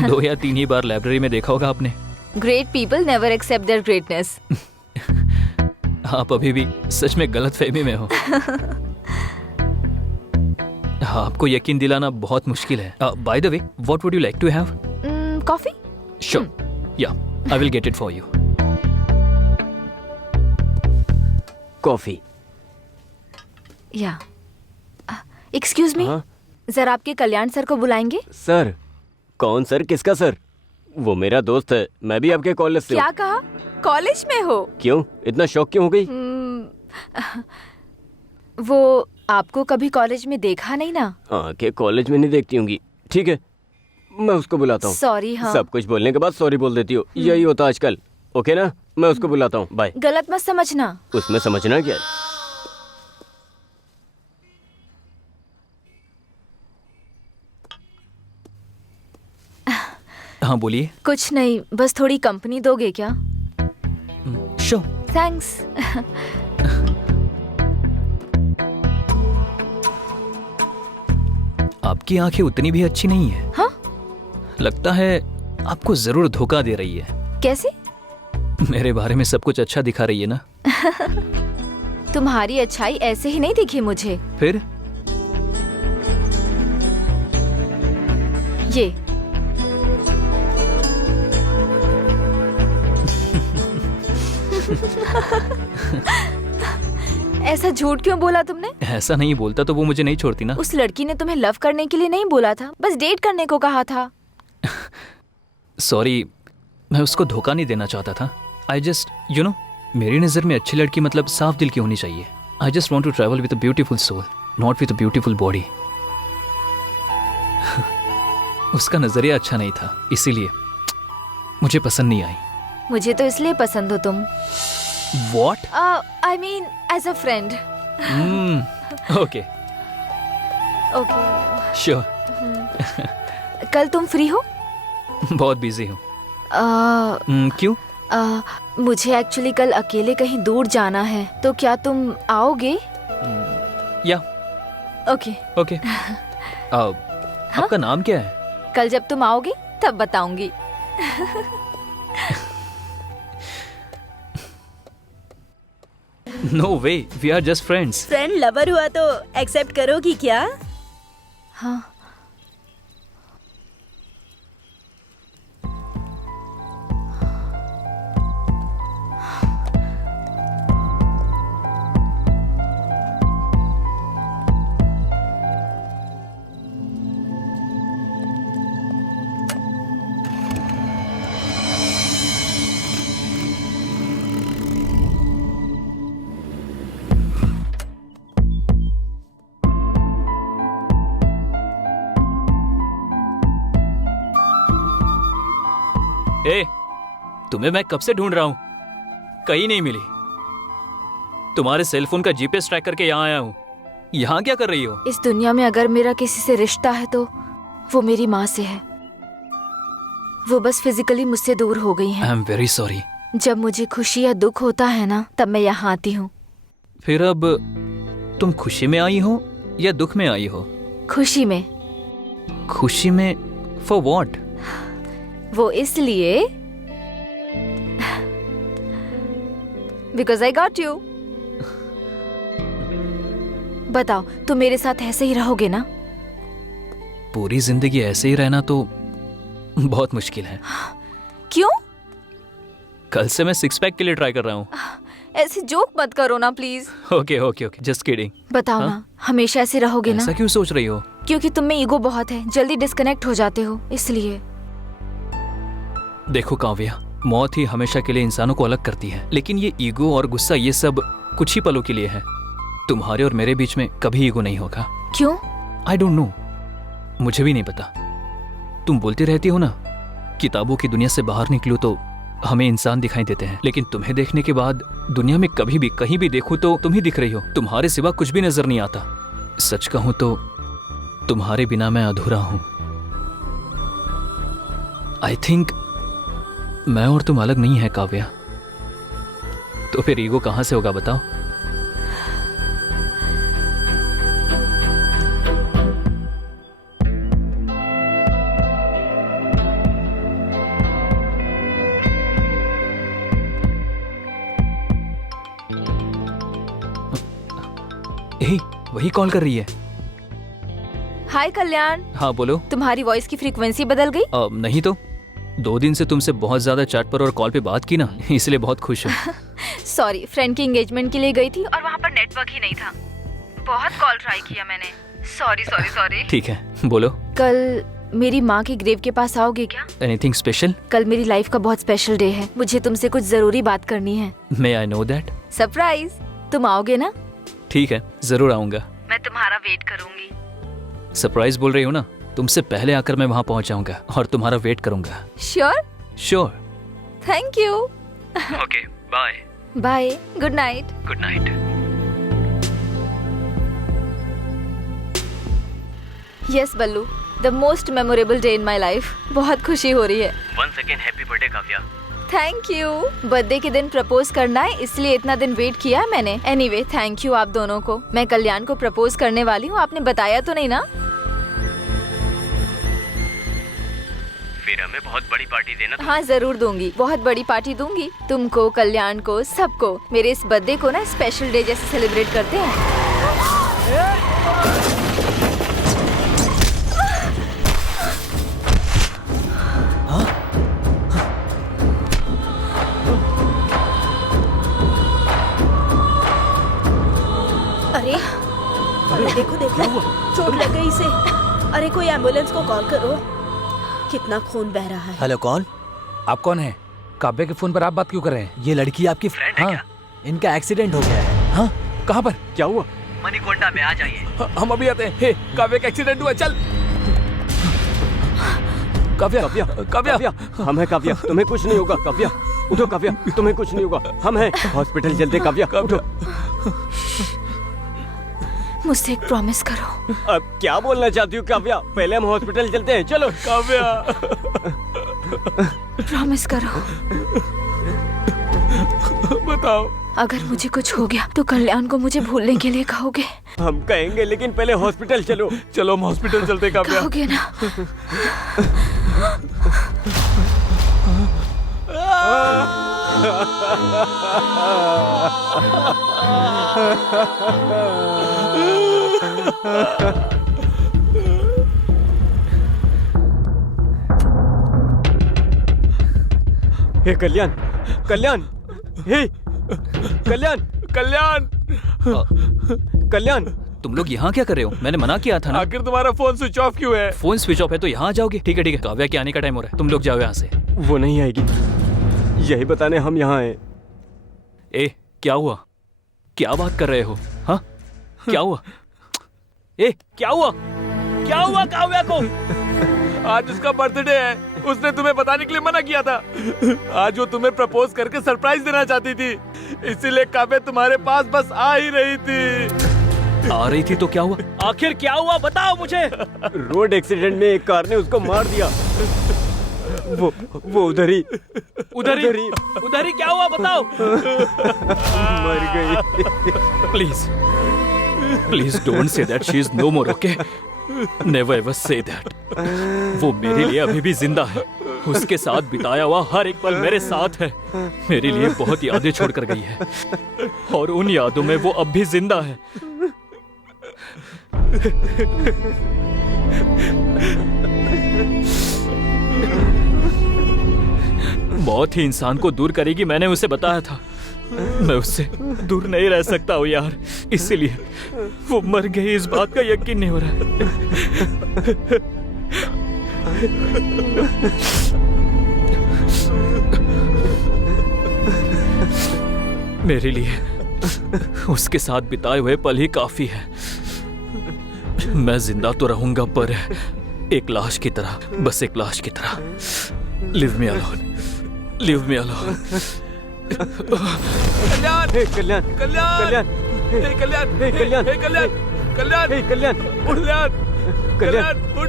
2 या 3 ही बार लाइब्रेरी में देखा होगा आपने। Great people never accept their greatness. आप अभी भी सच में गलत फहमी में हो। आपको यकीन दिलाना बहुत मुश्किल है। By the way, what would you like to have? Coffee? Sure, yeah I will get it for you. Coffee. Yeah excuse me, जरा आपके कल्याण सर को बुलाएंगे? सर? कौन सर? किसका सर? वो मेरा दोस्त है, मैं भी आपके कॉलेज से क्या कहा? कॉलेज में हो? क्यों इतना शौक क्यों हो गई? वो आपको कभी कॉलेज में देखा नहीं ना? आंखें कॉलेज में नहीं देखती होंगी। ठीक है, मैं उसको बुलाता हूँ। सॉरी। हाँ, सब कुछ बोलने के बाद सॉरी बोल देती हो, यही होता आजकल। ओके ना, मैं उसको बुलाता हूँ, बाय। गलत मत समझना। उसमें समझना क्या है? हाँ बोलिए। कुछ नहीं, बस थोड़ी कंपनी दोगे क्या? श्योर। थैंक्स। आपकी आंखें उतनी भी अच्छी नहीं है। हाँ? लगता है आपको जरूर धोखा दे रही है। कैसे? मेरे बारे में सब कुछ अच्छा दिखा रही है ना। तुम्हारी अच्छाई ऐसे ही नहीं दिखी मुझे। फिर? ये ऐसा झूठ क्यों बोला तुमने? ऐसा नहीं बोलता तो वो मुझे नहीं छोड़ती ना। उस लड़की ने तुम्हें लव करने के लिए नहीं बोला था, बस डेट करने को कहा था। सॉरी, मैं उसको धोखा नहीं देना चाहता था। आई जस्ट यू नो, मेरी नज़र में अच्छी लड़की मतलब साफ दिल की होनी चाहिए। I just want to travel with a beautiful soul, not with a beautiful body. उसका नजरिया अच्छा नहीं था, इसीलिए मुझे पसंद नहीं आई। मुझे तो इसलिए पसंद हो तुम। What? I mean, as a friend. Okay okay. Sure. कल तुम फ्री हो? बहुत बिजी हूँ। क्यों? मुझे एक्चुअली कल अकेले कहीं दूर जाना है, तो क्या तुम आओगे? या ओके। ओके। आपका नाम क्या है? कल जब तुम आओगे तब बताऊंगी। No way, we are just friends. Friend lover हुआ तो एक्सेप्ट करोगी क्या? हाँ। ए, तुम्हें मैं कब से ढूंढ रहा हूँ, कहीं नहीं मिली। तुम्हारे सेल फोन का जीपीएस ट्रैक करके यहाँ आया हूँ। यहाँ क्या कर रही हो? इस दुनिया में अगर मेरा किसी से रिश्ता है तो वो मेरी माँ से है। वो बस फिजिकली मुझसे दूर हो गई हैं। I am very sorry. जब मुझे खुशी या दुख होता है ना, तब मैं यहाँ आती हूँ। फिर अब तुम खुशी में आई हो या दुख में आई हो? खुशी में। खुशी में? For what? वो इसलिए बिकॉज आई गॉट यू। बताओ, तुम मेरे साथ ऐसे ही रहोगे ना? पूरी जिंदगी ऐसे ही रहना तो बहुत मुश्किल है। क्यों? कल से मैं सिक्स पैक के लिए ट्राई कर रहा हूँ। ऐसे जोक मत करो ना please. Okay okay okay, just kidding. बताओ हाँ? ना, हमेशा ऐसे रहोगे ना? ऐसा क्यों सोच रही हो? क्योंकि तुम में ईगो बहुत है, जल्दी डिस्कनेक्ट हो जाते हो, इसलिए। देखो काव्या, मौत ही हमेशा के लिए इंसानों को अलग करती है, लेकिन ये ईगो और गुस्सा ये सब कुछ ही पलों के लिए है। तुम्हारे और मेरे बीच में कभी ईगो नहीं होगा। क्यों? आई डोंट नो, मुझे भी नहीं पता। तुम बोलती रहती हो ना, किताबों की दुनिया से बाहर निकलो तो हमें इंसान दिखाई देते हैं, लेकिन तुम्हें देखने के बाद दुनिया में कभी भी कहीं भी देखूं तो तुम ही दिख रही हो। तुम्हारे सिवा कुछ भी नजर नहीं आता। सच कहूं तो तुम्हारे बिना मैं अधूरा हूं। आई थिंक मैं और तुम अलग नहीं है काव्या। तो फिर ईगो कहां से होगा बताओ? वही कॉल कर रही है। हाय कल्याण। हाँ बोलो। तुम्हारी वॉइस की फ्रीक्वेंसी बदल गई? नहीं तो 2 दिन से तुमसे बहुत ज्यादा चैट पर और कॉल पे बात की ना, इसलिए बहुत खुश हूँ। सॉरी, फ्रेंड की एंगेजमेंट के लिए गई थी और वहाँ पर नेटवर्क ही नहीं था। बहुत कॉल ट्राई किया मैंने। Sorry sorry sorry. ठीक है, बोलो। कल मेरी माँ के ग्रेव के पास आओगे क्या? Anything special? कल मेरी लाइफ का बहुत स्पेशल डे है, मुझे तुमसे कुछ जरूरी बात करनी है। मे आई नो दैट? सरप्राइज। तुम आओगे ना? ठीक है, जरूर आऊंगा। मैं तुम्हारा वेट करूंगी। सरप्राइज बोल रही हो ना, तुमसे पहले आकर मैं वहाँ पहुँच जाऊंगा और तुम्हारा वेट करूंगा। Sure? Sure. Thank you. Okay, bye. Bye, good night. Good night. Yes Ballu, the most memorable day in my life. बहुत खुशी हो रही है। Once again happy birthday Kavya. Thank you. Birthday के दिन प्रपोज करना है, इसलिए इतना दिन वेट किया मैंने। एनीवे, थैंक यू आप दोनों को। मैं कल्याण को प्रपोज करने वाली हूँ, आपने बताया तो नहीं ना? फिर हमें बहुत बड़ी पार्टी देना। हाँ जरूर दूंगी, बहुत बड़ी पार्टी दूंगी। तुमको, कल्याण को, सबको। मेरे इस बर्थडे को ना स्पेशल डे जैसे सेलिब्रेट करते हैं। अरे देखो देखो, चोट लग गई इसे। अरे कोई एम्बुलेंस को कॉल करो। कितना खून बह रहा है। हेलो, कौन? आप कौन है? काव्या के फोन पर आप बात क्यों कर रहे हैं? ये लड़की आपकी फ्रेंड है क्या? इनका एक्सीडेंट हो गया है। हाँ, कहाँ पर? क्या हुआ? मणिकोंडा में आ जाइए। हम अभी आते हैं। हे, काव्या का एक्सीडेंट हुआ, चल। काव्या, काव्या, काव्या, काव्या, हम हैं काव्या, तुम्हें कुछ नहीं होगा। काव्या उठो, काव्या तुम्हें कुछ नहीं होगा, हम हैं। हॉस्पिटल चलते काव्या, उठो। मुझसे एक प्रॉमिस करो। अब क्या बोलना चाहती हो काव्या? पहले हम हॉस्पिटल चलते हैं, चलो। काव्या, प्रॉमिस करो। बताओ। अगर मुझे कुछ हो गया तो कल्याण को मुझे भूलने के लिए कहोगे? हम कहेंगे, लेकिन पहले हॉस्पिटल चलो। चलो हम हॉस्पिटल चलते हैं काव्या। कहोगे ना? हे कल्याण, कल्याण, हे कल्याण, कल्याण, कल्याण, तुम लोग यहाँ क्या कर रहे हो? मैंने मना किया था ना। आखिर तुम्हारा फोन स्विच ऑफ क्यों है? फोन स्विच ऑफ है तो यहाँ आ जाओगे। ठीक है ठीक है, काव्या के आने का टाइम हो रहा है, तुम लोग जाओ यहाँ से। वो नहीं आएगी, यही बताने हम यहाँ आए। ए, क्या हुआ? क्या बात कर रहे हो? हाँ, क्या हुआ? ए, क्या हुआ? क्या हुआ काव्या को? आज उसका बर्थडे है, उसने तुम्हें बताने के लिए मना किया था। आज वो तुम्हें प्रपोज करके सरप्राइज देना चाहती थी, इसीलिए काव्या तुम्हारे पास बस आ ही रही थी। आ रही थी तो क्या हुआ? आखिर क्या हुआ बताओ मुझे। रोड एक्सीडेंट में एक कार ने उसको मार दिया। वो उधर ही क्या हुआ बताओ। मर गई। Please don't say that she is no more, okay? Never ever say that. वो मेरे लिए अभी भी जिंदा है, उसके साथ बिताया हुआ हर एक पल मेरे साथ है। मेरे लिए बहुत यादें छोड़कर गई है और उन यादों में वो अब भी जिंदा है। मौत ही इंसान को दूर करेगी, मैंने उसे बताया था। मैं उससे दूर नहीं रह सकता हूँ यार, इसीलिए वो मर गई इस बात का यकीन नहीं हो रहा है। मेरे लिए उसके साथ बिताए हुए पल ही काफी है। मैं जिंदा तो रहूंगा पर एक लाश की तरह, बस एक लाश की तरह। Leave me alone, leave me alone. Kalyan, Kalyan, Kalyan, Kalyan, hey Kalyan, hey Kalyan, Kalyan, Kalyan, Kalyan, Kalyan, Kalyan, उठ,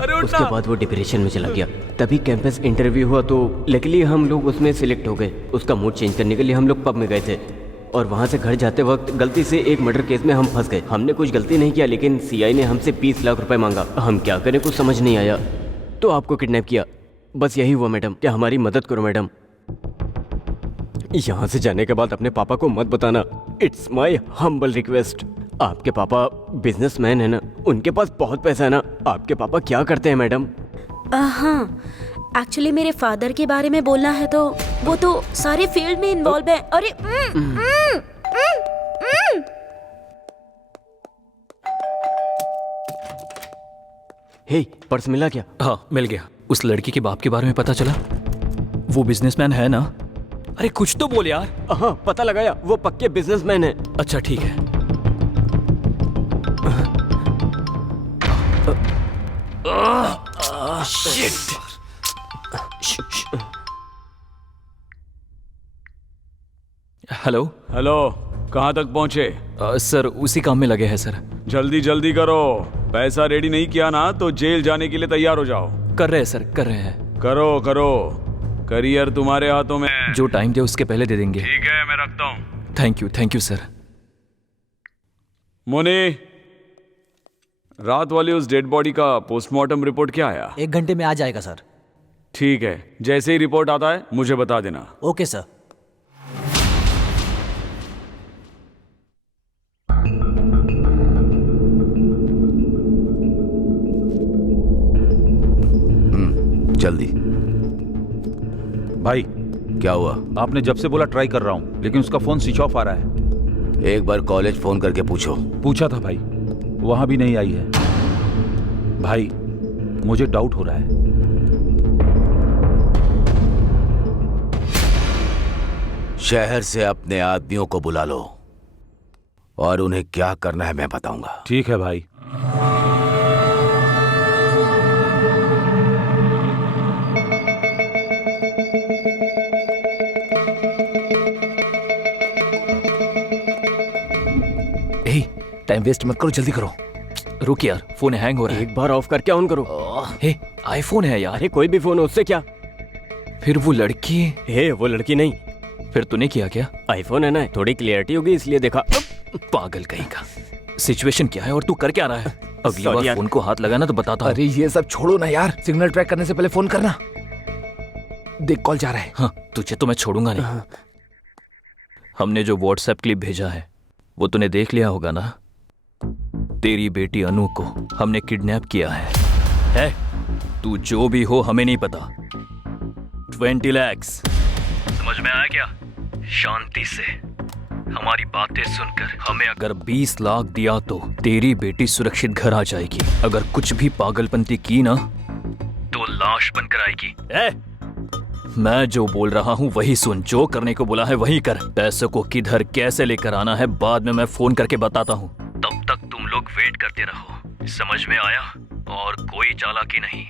अरे उठ उसके ना। बाद वो डिप्रेशन में चला गया। तभी कैंपस इंटरव्यू हुआ तो लकीली हम लोग उसमें सिलेक्ट हो गए। उसका मूड चेंज करने के लिए हम लोग पब में गए थे और वहाँ से घर जाते वक्त गलती से एक मर्डर केस में हम फंस गए। हमने कुछ गलती नहीं किया, लेकिन सीआई ने हमसे 20 लाख रुपए मांगा। हम क्या करें, कुछ समझ नहीं आया तो आपको किडनैप किया। बस यही हुआ मैडम, क्या हमारी मदद करो मैडम। यहाँ से जाने के बाद अपने पापा को मत बताना, इट्स माई हम्बल रिक्वेस्ट। आपके पापा बिजनेसमैन है ना, उनके पास बहुत पैसा है ना। आपके पापा क्या करते हैं मैडम? हाँ, एक्चुअली मेरे फादर के बारे में बोलना है तो वो तो सारे फील्ड में इन्वॉल्व है। अरे हे, पर्स मिला क्या? हाँ मिल गया। उस लड़की के बाप के बारे में पता चला? वो बिजनेसमैन है ना? अरे कुछ तो बोल यार। हाँ पता लगाया, वो पक्के बिजनेसमैन है। अच्छा ठीक है। हेलो हेलो, कहाँ तक पहुँचे? सर उसी काम में लगे हैं सर। जल्दी जल्दी करो, पैसा रेडी नहीं किया ना तो जेल जाने के लिए तैयार हो जाओ। कर रहे हैं सर, कर रहे हैं। करो करो, करियर तुम्हारे हाथों में है। जो टाइम दे उसके पहले दे देंगे। ठीक है, मैं रखता हूँ। Thank you sir. मोनी, रात वाली उस डेड बॉडी का पोस्टमार्टम रिपोर्ट क्या आया? 1 घंटे में आ जाएगा सर। ठीक है, जैसे ही रिपोर्ट आता है मुझे बता देना। Okay sir. जल्दी। भाई क्या हुआ? आपने जब से बोला ट्राई कर रहा हूँ, लेकिन उसका फोन स्विच ऑफ आ रहा है। एक बार कॉलेज फोन करके पूछो। पूछा था भाई, वहां भी नहीं आई है। भाई मुझे डाउट हो रहा है। शहर से अपने आदमियों को बुला लो और उन्हें क्या करना है मैं बताऊंगा। ठीक है भाई। टाइम वेस्ट मत करो, जल्दी करो। रुक यार, फोन हैंग हो रहा है। एक बार ऑफ करके ऑन करो। हे, आईफोन है यार। अरे कोई भी फोन हो, उससे क्या? फिर वो लड़की, हे वो लड़की नहीं। फिर तूने किया क्या? आईफोन है ना, थोड़ी क्लियरिटी होगी इसलिए देखा। पागल कहीं का। सिचुएशन क्या है और तू कर क्या रहा है? अगली Sorry बार यार। फोन को हाथ लगाना तो बताता हूँ। अरे ये सब छोड़ो ना यार, सिग्नल ट्रैक करने से पहले फोन करना। देख कॉल जा रहा है। हाँ, तुझे तो मैं छोड़ूंगा नहीं। हमने जो व्हाट्सएप क्लिप भेजा है वो तूने देख लिया होगा ना? तेरी बेटी अनु को हमने किडनैप किया है? तू जो भी हो हमें नहीं पता। 20 लाख। समझ में आया क्या? शांति से हमारी बातें सुनकर हमें अगर 20 लाख दिया तो तेरी बेटी सुरक्षित घर आ जाएगी। अगर कुछ भी पागलपंती की ना तो लाश बनकर आएगी। मैं जो बोल रहा हूँ वही सुन, जो करने को बोला है वही कर। पैसों को किधर कैसे लेकर आना है बाद में मैं फोन करके बताता हूँ। तब तक तुम लोग वेट करते रहो। समझ में आया? और कोई चालाकी नहीं।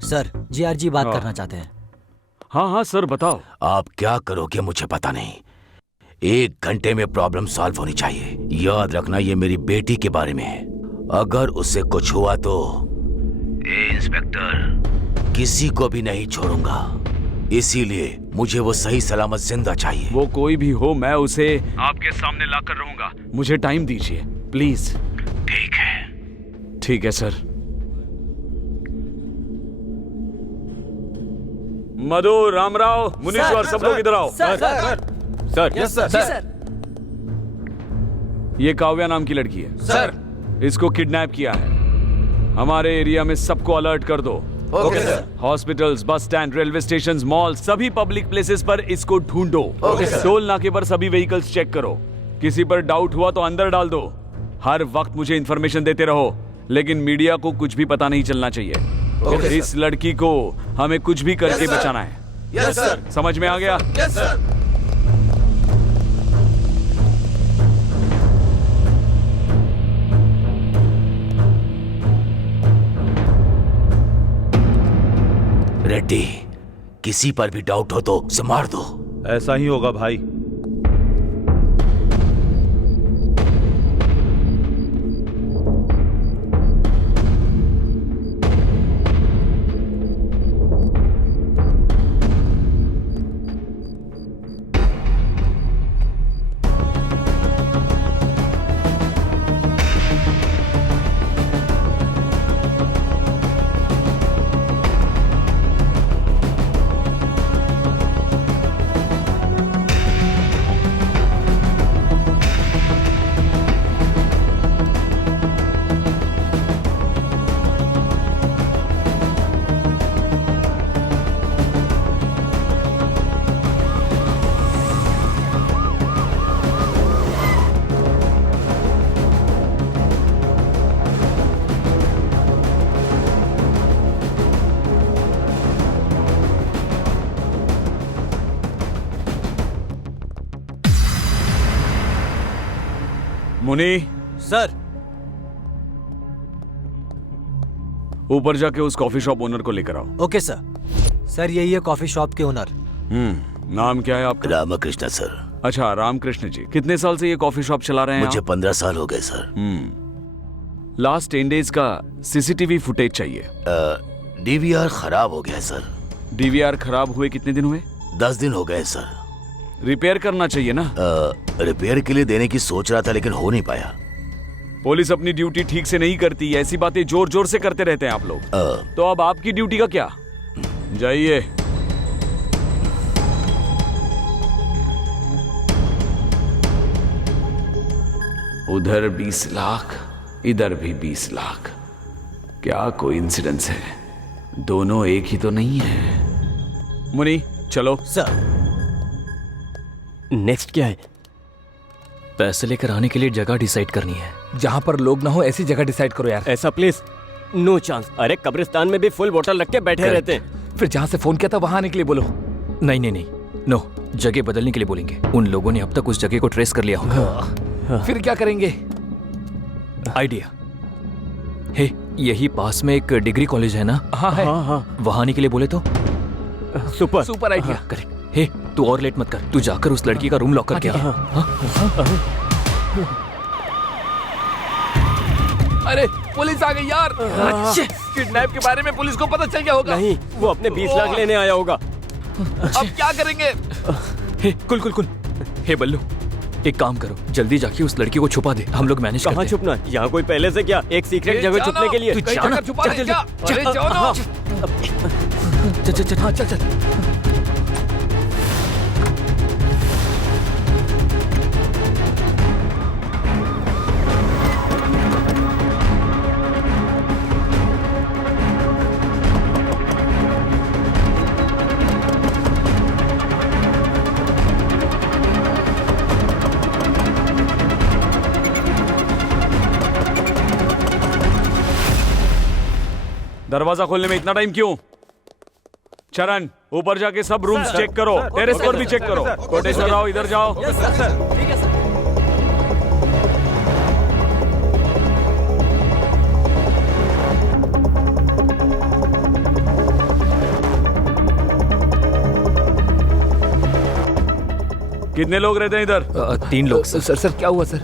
सर, जीआरजी बात करना चाहते हैं। हाँ हाँ सर बताओ। आप क्या करोगे मुझे पता नहीं। 1 घंटे में प्रॉब्लम सॉल्व होनी चाहिए। याद रखना ये मेरी बेटी के बारे में है। अगर उससे कुछ हुआ तो इंस्पेक्टर किसी को भी नहीं छोड़ूंगा। इसीलिए मुझे वो सही सलामत जिंदा चाहिए। वो कोई भी हो, मैं उसे आपके सामने लाकर रहूंगा। मुझे टाइम दीजिए प्लीज। ठीक है। ठीक है सर। मधु, रामराव, मुनीश्वर, सब लोग इधर आओ। Sir yes sir. ये काव्या नाम की लड़की है सर। इसको किडनैप किया है। हमारे एरिया में सबको अलर्ट कर दो। Okay sir. Hospitals, bus stand, railway station, mall, सभी पब्लिक प्लेसेस पर इसको ढूंढो। टोल नाके पर सभी व्हीकल्स चेक करो। किसी पर डाउट हुआ तो अंदर डाल दो। हर वक्त मुझे इंफॉर्मेशन देते रहो, लेकिन मीडिया को कुछ भी पता नहीं चलना चाहिए। इस लड़की को हमें कुछ भी करके बचाना है। Yes sir. समझ में आ गया? Yes sir. रेड्डी, किसी पर भी डाउट हो तो उसे मार दो। ऐसा ही होगा भाई। मुनी, सर। ऊपर जाके उस कॉफी शॉप ओनर को लेकर आओ। Okay sir. सर यही है कॉफी शॉप के ओनर। नाम क्या है आपका? रामकृष्ण सर। अच्छा, रामकृष्ण जी। कितने साल से ये कॉफी शॉप चला रहे हैं मुझे आप? 15 साल हो गए सर। लास्ट 10 डेज का सीसीटीवी फुटेज चाहिए। डीवीआर खराब हो गया सर। डीवीआर खराब हुए कितने दिन हुए? 10 दिन हो गए सर। रिपेयर करना चाहिए ना। रिपेयर के लिए देने की सोच रहा था लेकिन हो नहीं पाया। पुलिस अपनी ड्यूटी ठीक से नहीं करती, ऐसी बातें जोर जोर से करते रहते हैं आप लोग। तो अब आपकी ड्यूटी का क्या? जाइए। उधर 20 लाख, इधर भी 20 लाख। क्या कोइंसिडेंस है? दोनों एक ही तो नहीं है। मुनी चलो। सर। नेक्स्ट क्या है? पैसे लेकर आने के लिए जगह डिसाइड करनी है। जहाँ पर लोग ना हो ऐसी जगह डिसाइड करो यार। ऐसा प्लेस नो चांस। अरे कब्रिस्तान में भी फुल बोतल रख के बैठे रहते हैं। फिर जहाँ से फोन किया था वहां आने के लिए बोलो। नहीं नहीं नहीं, नो, जगह बदलने के लिए बोलेंगे। उन लोगों ने अब तक उस जगह को ट्रेस कर लिया होगा। फिर क्या करेंगे? आइडिया हे, यही पास में एक डिग्री कॉलेज है ना? हाँ है। हाँ वहां आने के लिए बोले तो? Super idea. करेक्ट। हे, तू और लेट मत कर, तू जाकर उस लड़की का रूम लॉक करके आ। अरे पुलिस आ गई यार। किडनैप के बारे में पुलिस को पता चल गया होगा। नहीं, वो अपने 20 लाख लेने आया होगा। अब क्या करेंगे? हे कुल हे बल्लू, एक काम करो, जल्दी जाके उस लड़की को छुपा दे, हम लोग मैनेज करते कहाँ हैं। छुपना? यहाँ कोई पहले से क्या एक सीक्रेट जगह छुपने के लिए? तू कहीं जाना, जगह छुपा चल, रहे चल, क्या? चल, अरे जाओ ना। चल हाँ चल। दरवाजा खोलने में इतना टाइम क्यों? चरण, ऊपर जाके सब रूम्स चेक करो, टेरेस पर भी चेक करो। कोटेश्वर राव, इधर जाओ। कितने लोग रहते हैं इधर? 3 लोग सर। सर क्या हुआ सर?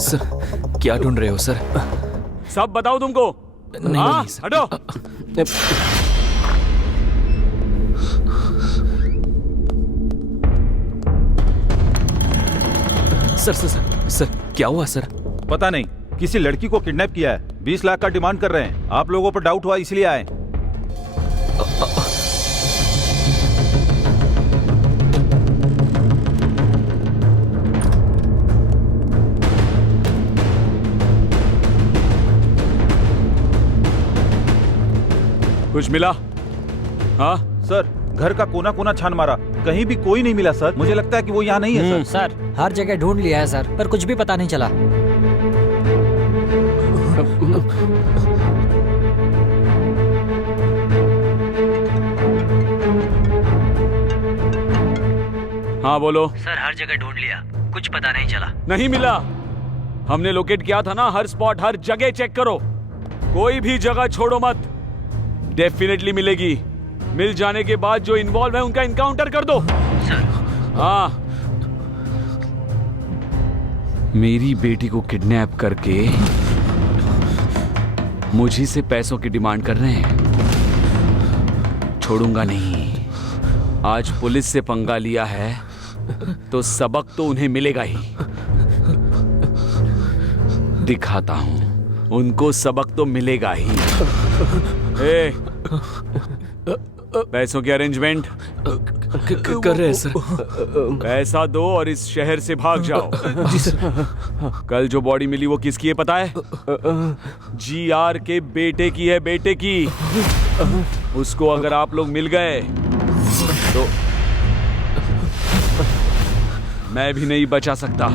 सर क्या ढूंढ रहे हो सर? सब बताओ तुमको। हाँ, सर। हटो। सर क्या हुआ सर? पता नहीं, किसी लड़की को किडनैप किया है, 20 लाख का डिमांड कर रहे हैं। आप लोगों पर डाउट हुआ इसलिए आए। कुछ मिला? हाँ सर, घर का कोना कोना छान मारा, कहीं भी कोई नहीं मिला सर। मुझे लगता है कि वो यहाँ नहीं है सर। सर हर जगह ढूंढ लिया है सर, पर कुछ भी पता नहीं चला। हाँ बोलो। सर हर जगह ढूंढ लिया, कुछ पता नहीं चला। नहीं मिला? हमने लोकेट किया था ना, हर स्पॉट हर जगह चेक करो, कोई भी जगह छोड़ो मत। डेफिनेटली मिलेगी। मिल जाने के बाद जो इन्वॉल्व है उनका इनकाउंटर कर दो। सर हाँ, मेरी बेटी को किडनैप करके मुझी से पैसों की डिमांड कर रहे हैं। छोड़ूंगा नहीं। आज पुलिस से पंगा लिया है तो सबक तो उन्हें मिलेगा ही। दिखाता हूं, उनको सबक तो मिलेगा ही। ए, पैसों की अरेंजमेंट कर रहे हैं सर। पैसा दो और इस शहर से भाग जाओ। जी सर। कल जो बॉडी मिली वो किसकी है पता है? GR के बेटे की है, बेटे की। उसको अगर आप लोग मिल गए तो मैं भी नहीं बचा सकता।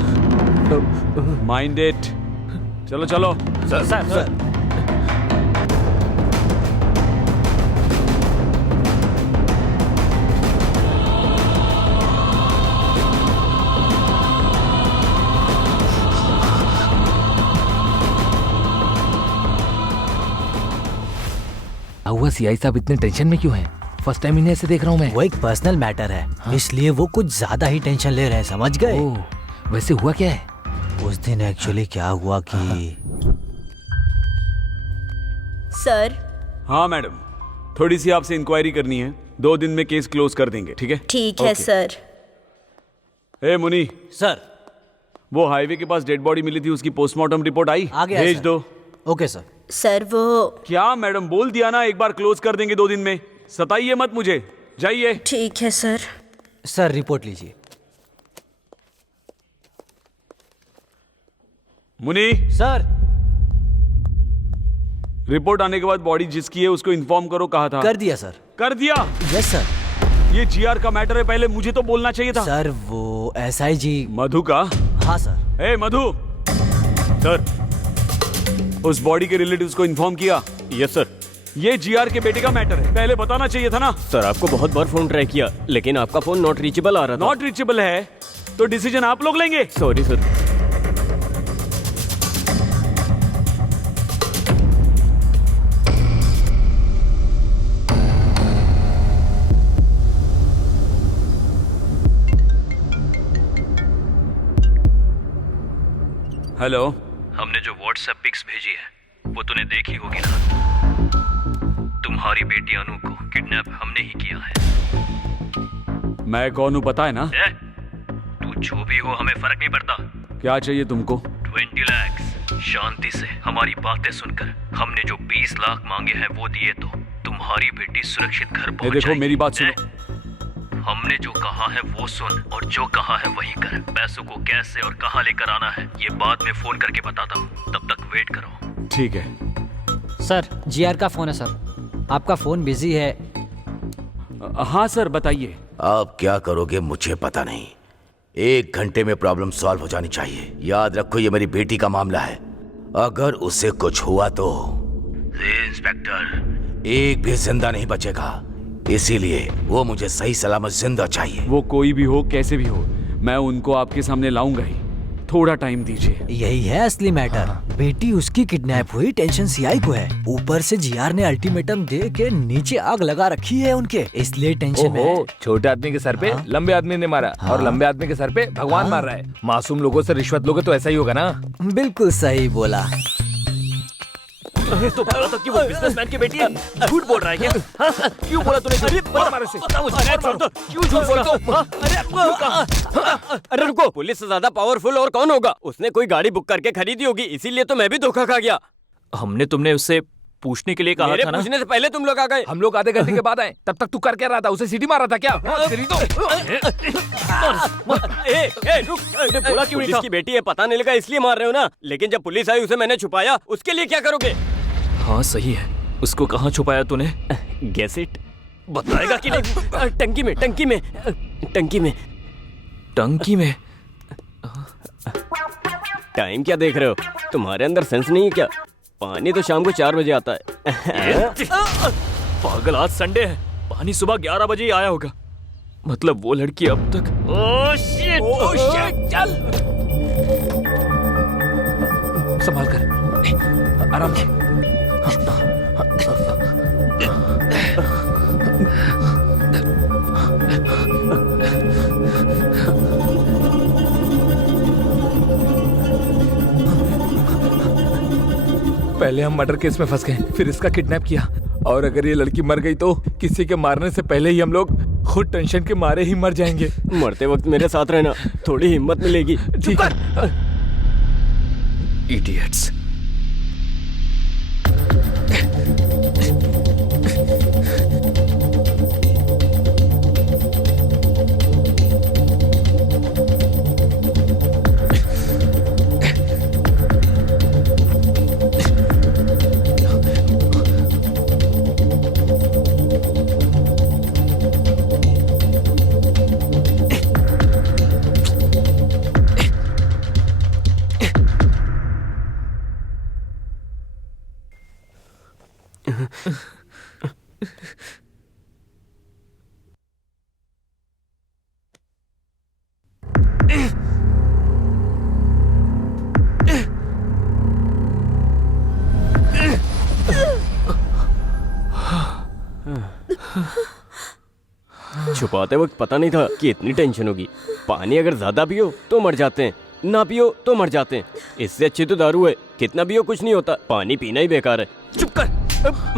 Mind it. चलो चलो। सर हुआ सीआई साहब इतने टेंशन में क्यों हैं? फर्स्ट टाइम इन्हें ऐसे देख रहा हूँ मैं। वो एक पर्सनल मैटर है, इसलिए वो कुछ ज्यादा ही टेंशन ले रहे हैं, समझ गए? वैसे हुआ क्या है? उस दिन एक्चुअली क्या हुआ कि सर। हाँ मैडम, थोड़ी सी आपसे इंक्वायरी करनी है। 2 दिन में केस क्लोज कर देंगे, ठीक है? ठीक है सर। ए मुनी, सर वो हाईवे के पास डेड बॉडी मिली थी, उसकी पोस्टमार्टम रिपोर्ट आई? आ गया भेज सर। दो। Okay sir. सर वो क्या मैडम, बोल दिया ना एक बार क्लोज कर देंगे 2 दिन में। सताइए मत मुझे, जाइए। ठीक है सर। सर रिपोर्ट लीजिए। मुनी, सर रिपोर्ट आने के बाद बॉडी जिसकी है उसको इन्फॉर्म करो। कहा था? कर दिया सर। कर दिया? Yes sir. ये GR का मैटर है, पहले मुझे तो बोलना चाहिए था। सर वो SIG मधु का? हाँ सर। ए मधु। सर, उस बॉडी के रिलेटिव्स को इन्फॉर्म किया? Yes sir. ये GR के बेटे का मैटर है, पहले बताना चाहिए था ना। सर आपको बहुत बार फोन ट्राई किया, लेकिन आपका फोन नॉट रीचेबल आ रहा था। नॉट रीचेबल है तो डिसीजन आप लोग लेंगे। Sorry sir. हेलो। हमने जो व्हाट्सएप पिक्स भेजी है, वो तूने देखी होगी ना। तुम्हारी बेटी अनु को किडनैप हमने ही किया है। मैं कौन हूँ पता है ना? तू जो भी हो हमें फर्क नहीं पड़ता। क्या चाहिए तुमको? 20 लाख। शांति से हमारी बातें सुनकर हमने जो 20 लाख मांगे हैं वो दिए तो तुम्हारी बेटी सुरक्षित घर पहुंच देखो जाएगी। मेरी बात सुनो। हमने जो कहा है वो सुन और जो कहा है वही कर। पैसों को कैसे और कहाँ लेकर आना है ये बाद में फोन करके बताता हूँ, तब तक वेट करो। ठीक है सर, जीआर का फोन है सर। आपका फोन बिजी है। हाँ सर बताइए। अब क्या करोगे मुझे पता नहीं। 1 घंटे में प्रॉब्लम सॉल्व हो जानी चाहिए। याद रखो ये मेरी बेटी का मामला है, अगर उसे कुछ हुआ तो इंस्पेक्टर एक भी जिंदा नहीं बचेगा। इसीलिए वो मुझे सही सलामत जिंदा चाहिए। वो कोई भी हो कैसे भी हो, मैं उनको आपके सामने लाऊंगा ही। थोड़ा टाइम दीजिए। यही है असली मैटर। बेटी उसकी किडनैप हुई, टेंशन सीआई को है। ऊपर से जीआर ने अल्टीमेटम दे के नीचे आग लगा रखी है उनके, इसलिए टेंशन में है। छोटे आदमी के सर पे लंबे आदमी ने मारा और लंबे आदमी के सर पे भगवान मार रहा है। मासूम लोगों से रिश्वत लोगे तो ऐसा ही होगा ना। बिल्कुल सही बोला। तो बोला था कि वो बिजनेसमैन की बेटी है। झूठ बोल रहा है क्या? क्यों बोला तूने? क्यों झूठ बोला? अरे रुको, पुलिस से ज्यादा पावरफुल और कौन होगा? उसने कोई गाड़ी बुक करके खरीदी होगी, इसीलिए तो मैं भी धोखा खा गया। हमने तुमने उससे पूछने के लिए कहा था ना? पूछने से पहले तुम लोग आ गए। हम लोग आधे घंटे के बाद आए, तब तक तू कर क्या रहा था? उसे सीटी मारा था क्या? रुक, बोला क्यों नहीं था? की बेटी है पता नहीं लगा इसलिए मार रहे हो ना, लेकिन जब पुलिस आई उसे मैंने छुपाया, उसके लिए क्या करोगे? हाँ सही है। उसको कहाँ छुपाया तूने? Guess it. बताएगा कि नहीं? टंकी में। टंकी में? टाइम क्या देख रहे हो? तुम्हारे अंदर सेंस नहीं है क्या? पानी तो शाम को 4 बजे आता है। पागल, आज संडे है, पानी सुबह 11 बजे ही आया होगा। मतलब वो लड़की अब तक। ओह शिट, चल। संभाल कर, आराम से। पहले हम मर्डर केस में फंस गए, फिर इसका किडनैप किया, और अगर ये लड़की मर गई तो किसी के मारने से पहले ही हम लोग खुद टेंशन के मारे ही मर जाएंगे। मरते वक्त मेरे साथ रहना, थोड़ी हिम्मत मिलेगी। ठीक है। इडियट्स। छुपाते वक्त पता नहीं था कि इतनी टेंशन होगी। पानी अगर ज्यादा पियो तो मर जाते हैं, ना पियो तो मर जाते हैं। इससे अच्छी तो दारू है, कितना पियो कुछ नहीं होता, पानी पीना ही बेकार है। चुप कर,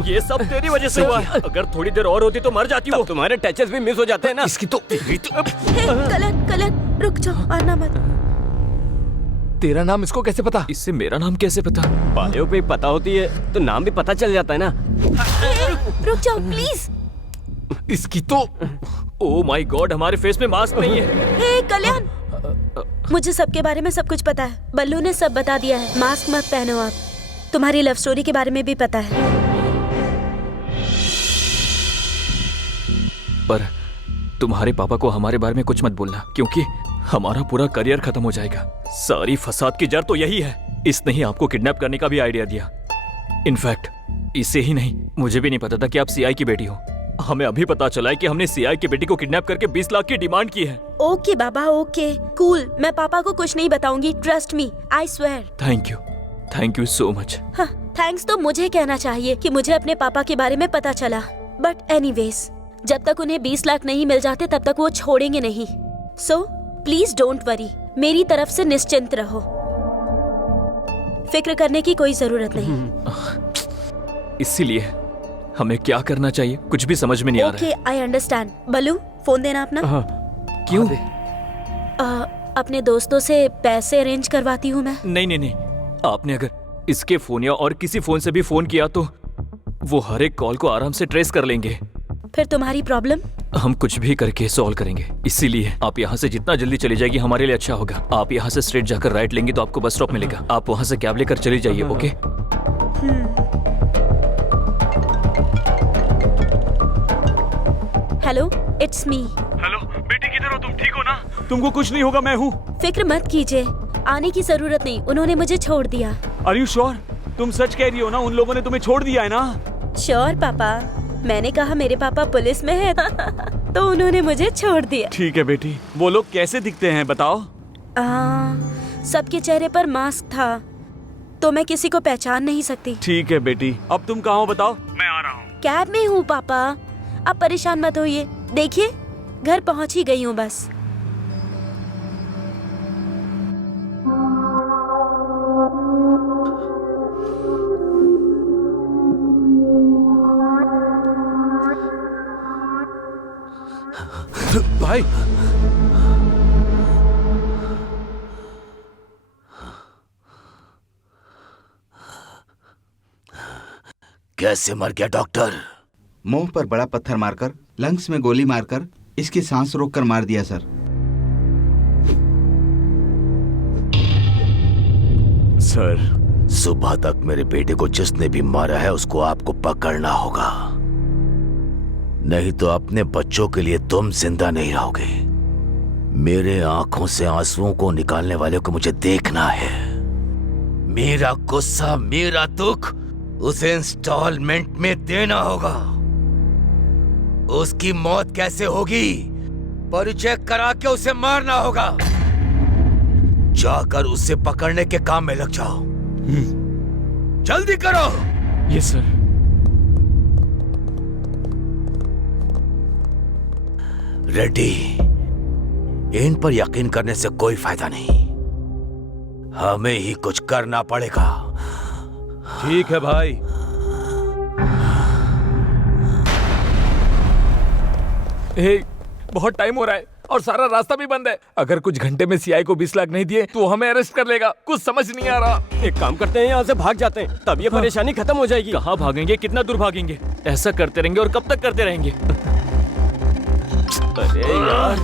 ये सब तेरी वजह से हुआ है। अगर थोड़ी देर और होती तो मर जाती हो। तुम्हारे टचेस भी मिस हो जाते हैं ना। इसकी तो कलन रुक जाओ, आना मत। तेरा नाम इसको कैसे पता? इससे मेरा नाम कैसे पता? बायों पे पता होती है तो नाम भी पता चल जाता है ना। रुक जाओ प्लीज। इसकी तो। ओह माय गॉड, हमारे फेस में मास्क नहीं है। हे कल्याण, मुझे सबके बारे में सब कुछ पता है। बल्लू ने सब बता दिया है। मास्क मत पहनो आप। तुम्हारी लव स्टोरी के बारे में भी पता है। पर तुम्हारे पापा को हमारे बारे में कुछ मत बोलना, क्योंकि हमारा पूरा करियर खत्म हो जाएगा। सारी फसाद की जड़ तो यही है। इसने ही आपको किडनैप करने का भी आइडिया दिया। इनफैक्ट इसे ही नहीं, मुझे भी नहीं पता था कि आप सीआई की बेटी हो। हमें अभी पता चला है कि हमने सीआई की बेटी को किडनैप करके 20 लाख की डिमांड की है। ओके बाबा, ओके कूल। मैं पापा को कुछ नहीं बताऊंगी, trust me, I swear. Thank you so much. हाँ, थैंक्स तो मुझे कहना चाहिए कि मुझे अपने पापा के बारे में पता चला। बट एनीवेज, जब तक उन्हें 20 लाख नहीं मिल जाते तब तक वो छोड़ेंगे नहीं। सो प्लीज डोंट वरी, मेरी तरफ से निश्चिंत रहो। फिक्र करने की कोई जरूरत नहीं। इसीलिए हमें क्या करना चाहिए कुछ भी समझ में नहीं आ रहा okay, I understand. Ballu, phone देना अपना। है। क्यों? अपने दोस्तों से पैसे अरेंज करवाती हूँ मैं। नहीं, आपने अगर इसके फोन या और किसी फोन से भी फोन किया तो वो हर एक कॉल को आराम से ट्रेस कर लेंगे। फिर तुम्हारी प्रॉब्लम? हम कुछ भी करके सॉल्व करेंगे। इसीलिए आप यहाँ से जितना जल्दी चली जाएगी हमारे लिए अच्छा होगा। आप यहाँ से स्ट्रेट जाकर राइट लेंगी तो आपको बस स्टॉप मिलेगा। आप वहाँ से कैब लेकर चली जाइए। Okay? Hello, it's me. Hello बेटी, किधर हो तुम? ठीक हो ना? तुमको कुछ नहीं होगा, मैं हूँ। फिक्र मत कीजिए, आने की जरूरत नहीं, उन्होंने मुझे छोड़ दिया। Are you sure? तुम सच कह रही हो ना? उन लोगों ने तुम्हें छोड़ दिया है ना? श्योर पापा, मैंने कहा मेरे पापा पुलिस में है तो उन्होंने मुझे छोड़ दिया। ठीक है बेटी। वो लोग कैसे दिखते हैं बताओ? सबके चेहरे पर मास्क था तो मैं किसी को पहचान नहीं सकती। ठीक है बेटी, अब तुम कहाँ हो बताओ? मैं आ रहा हूँ। कैब में हूँ पापा, आप परेशान मत होइए। देखिए घर पहुँच ही गई हूँ बस। भाई, कैसे मर गया डॉक्टर? मुंह पर बड़ा पत्थर मारकर, लंग्स में गोली मारकर, इसकी सांस रोककर मार दिया सर। सर, सुबह तक मेरे बेटे को जिसने भी मारा है उसको आपको पकड़ना होगा, नहीं तो अपने बच्चों के लिए तुम जिंदा नहीं रहोगे। मेरे आंखों से आंसुओं को निकालने वाले को मुझे देखना है। मेरा गुस्सा, मेरा दुख उसे इंस्टॉलमेंट में देना होगा। उसकी मौत कैसे होगी? परिचय करा के उसे मारना होगा। जाकर उसे पकड़ने के काम में लग जाओ। जल्दी करो। Yes sir. रेड्डी, इन पर यकीन करने से कोई फायदा नहीं, हमें ही कुछ करना पड़ेगा। ठीक है भाई। बहुत टाइम हो रहा है और सारा रास्ता भी बंद है। अगर कुछ घंटे में सीआई को 20 लाख नहीं दिए तो हमें अरेस्ट कर लेगा। कुछ समझ नहीं आ रहा। एक काम करते हैं, यहाँ से भाग जाते हैं, तब ये परेशानी खत्म हो जाएगी। कहाँ भागेंगे? कितना दूर भागेंगे? ऐसा करते रहेंगे और कब तक करते रहेंगे? अरे यार,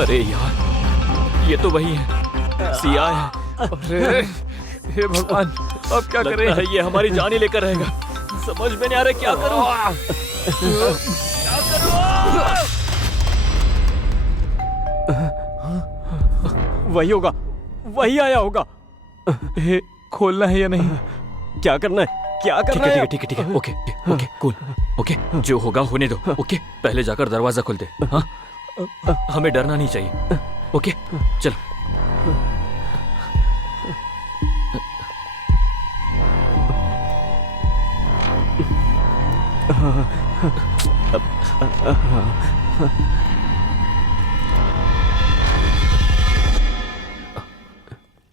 अरे यार, ये तो वही है, सीआई है। अरे हे भगवान, अब क्या करें? लगता है ये हमारी जान ही लेकर रहेगा। समझ में नहीं आ रहा क्या करूं। क्या करूं? वही होगा, वही आया होगा। खोलना है या नहीं? क्या करना है? क्या करना है? ठीक है। Okay, cool. ओके, जो होगा होने दो। ओके, पहले जाकर दरवाजा खोल दे। हाँ, हमें डरना नहीं चाहिए। ओके, चलो।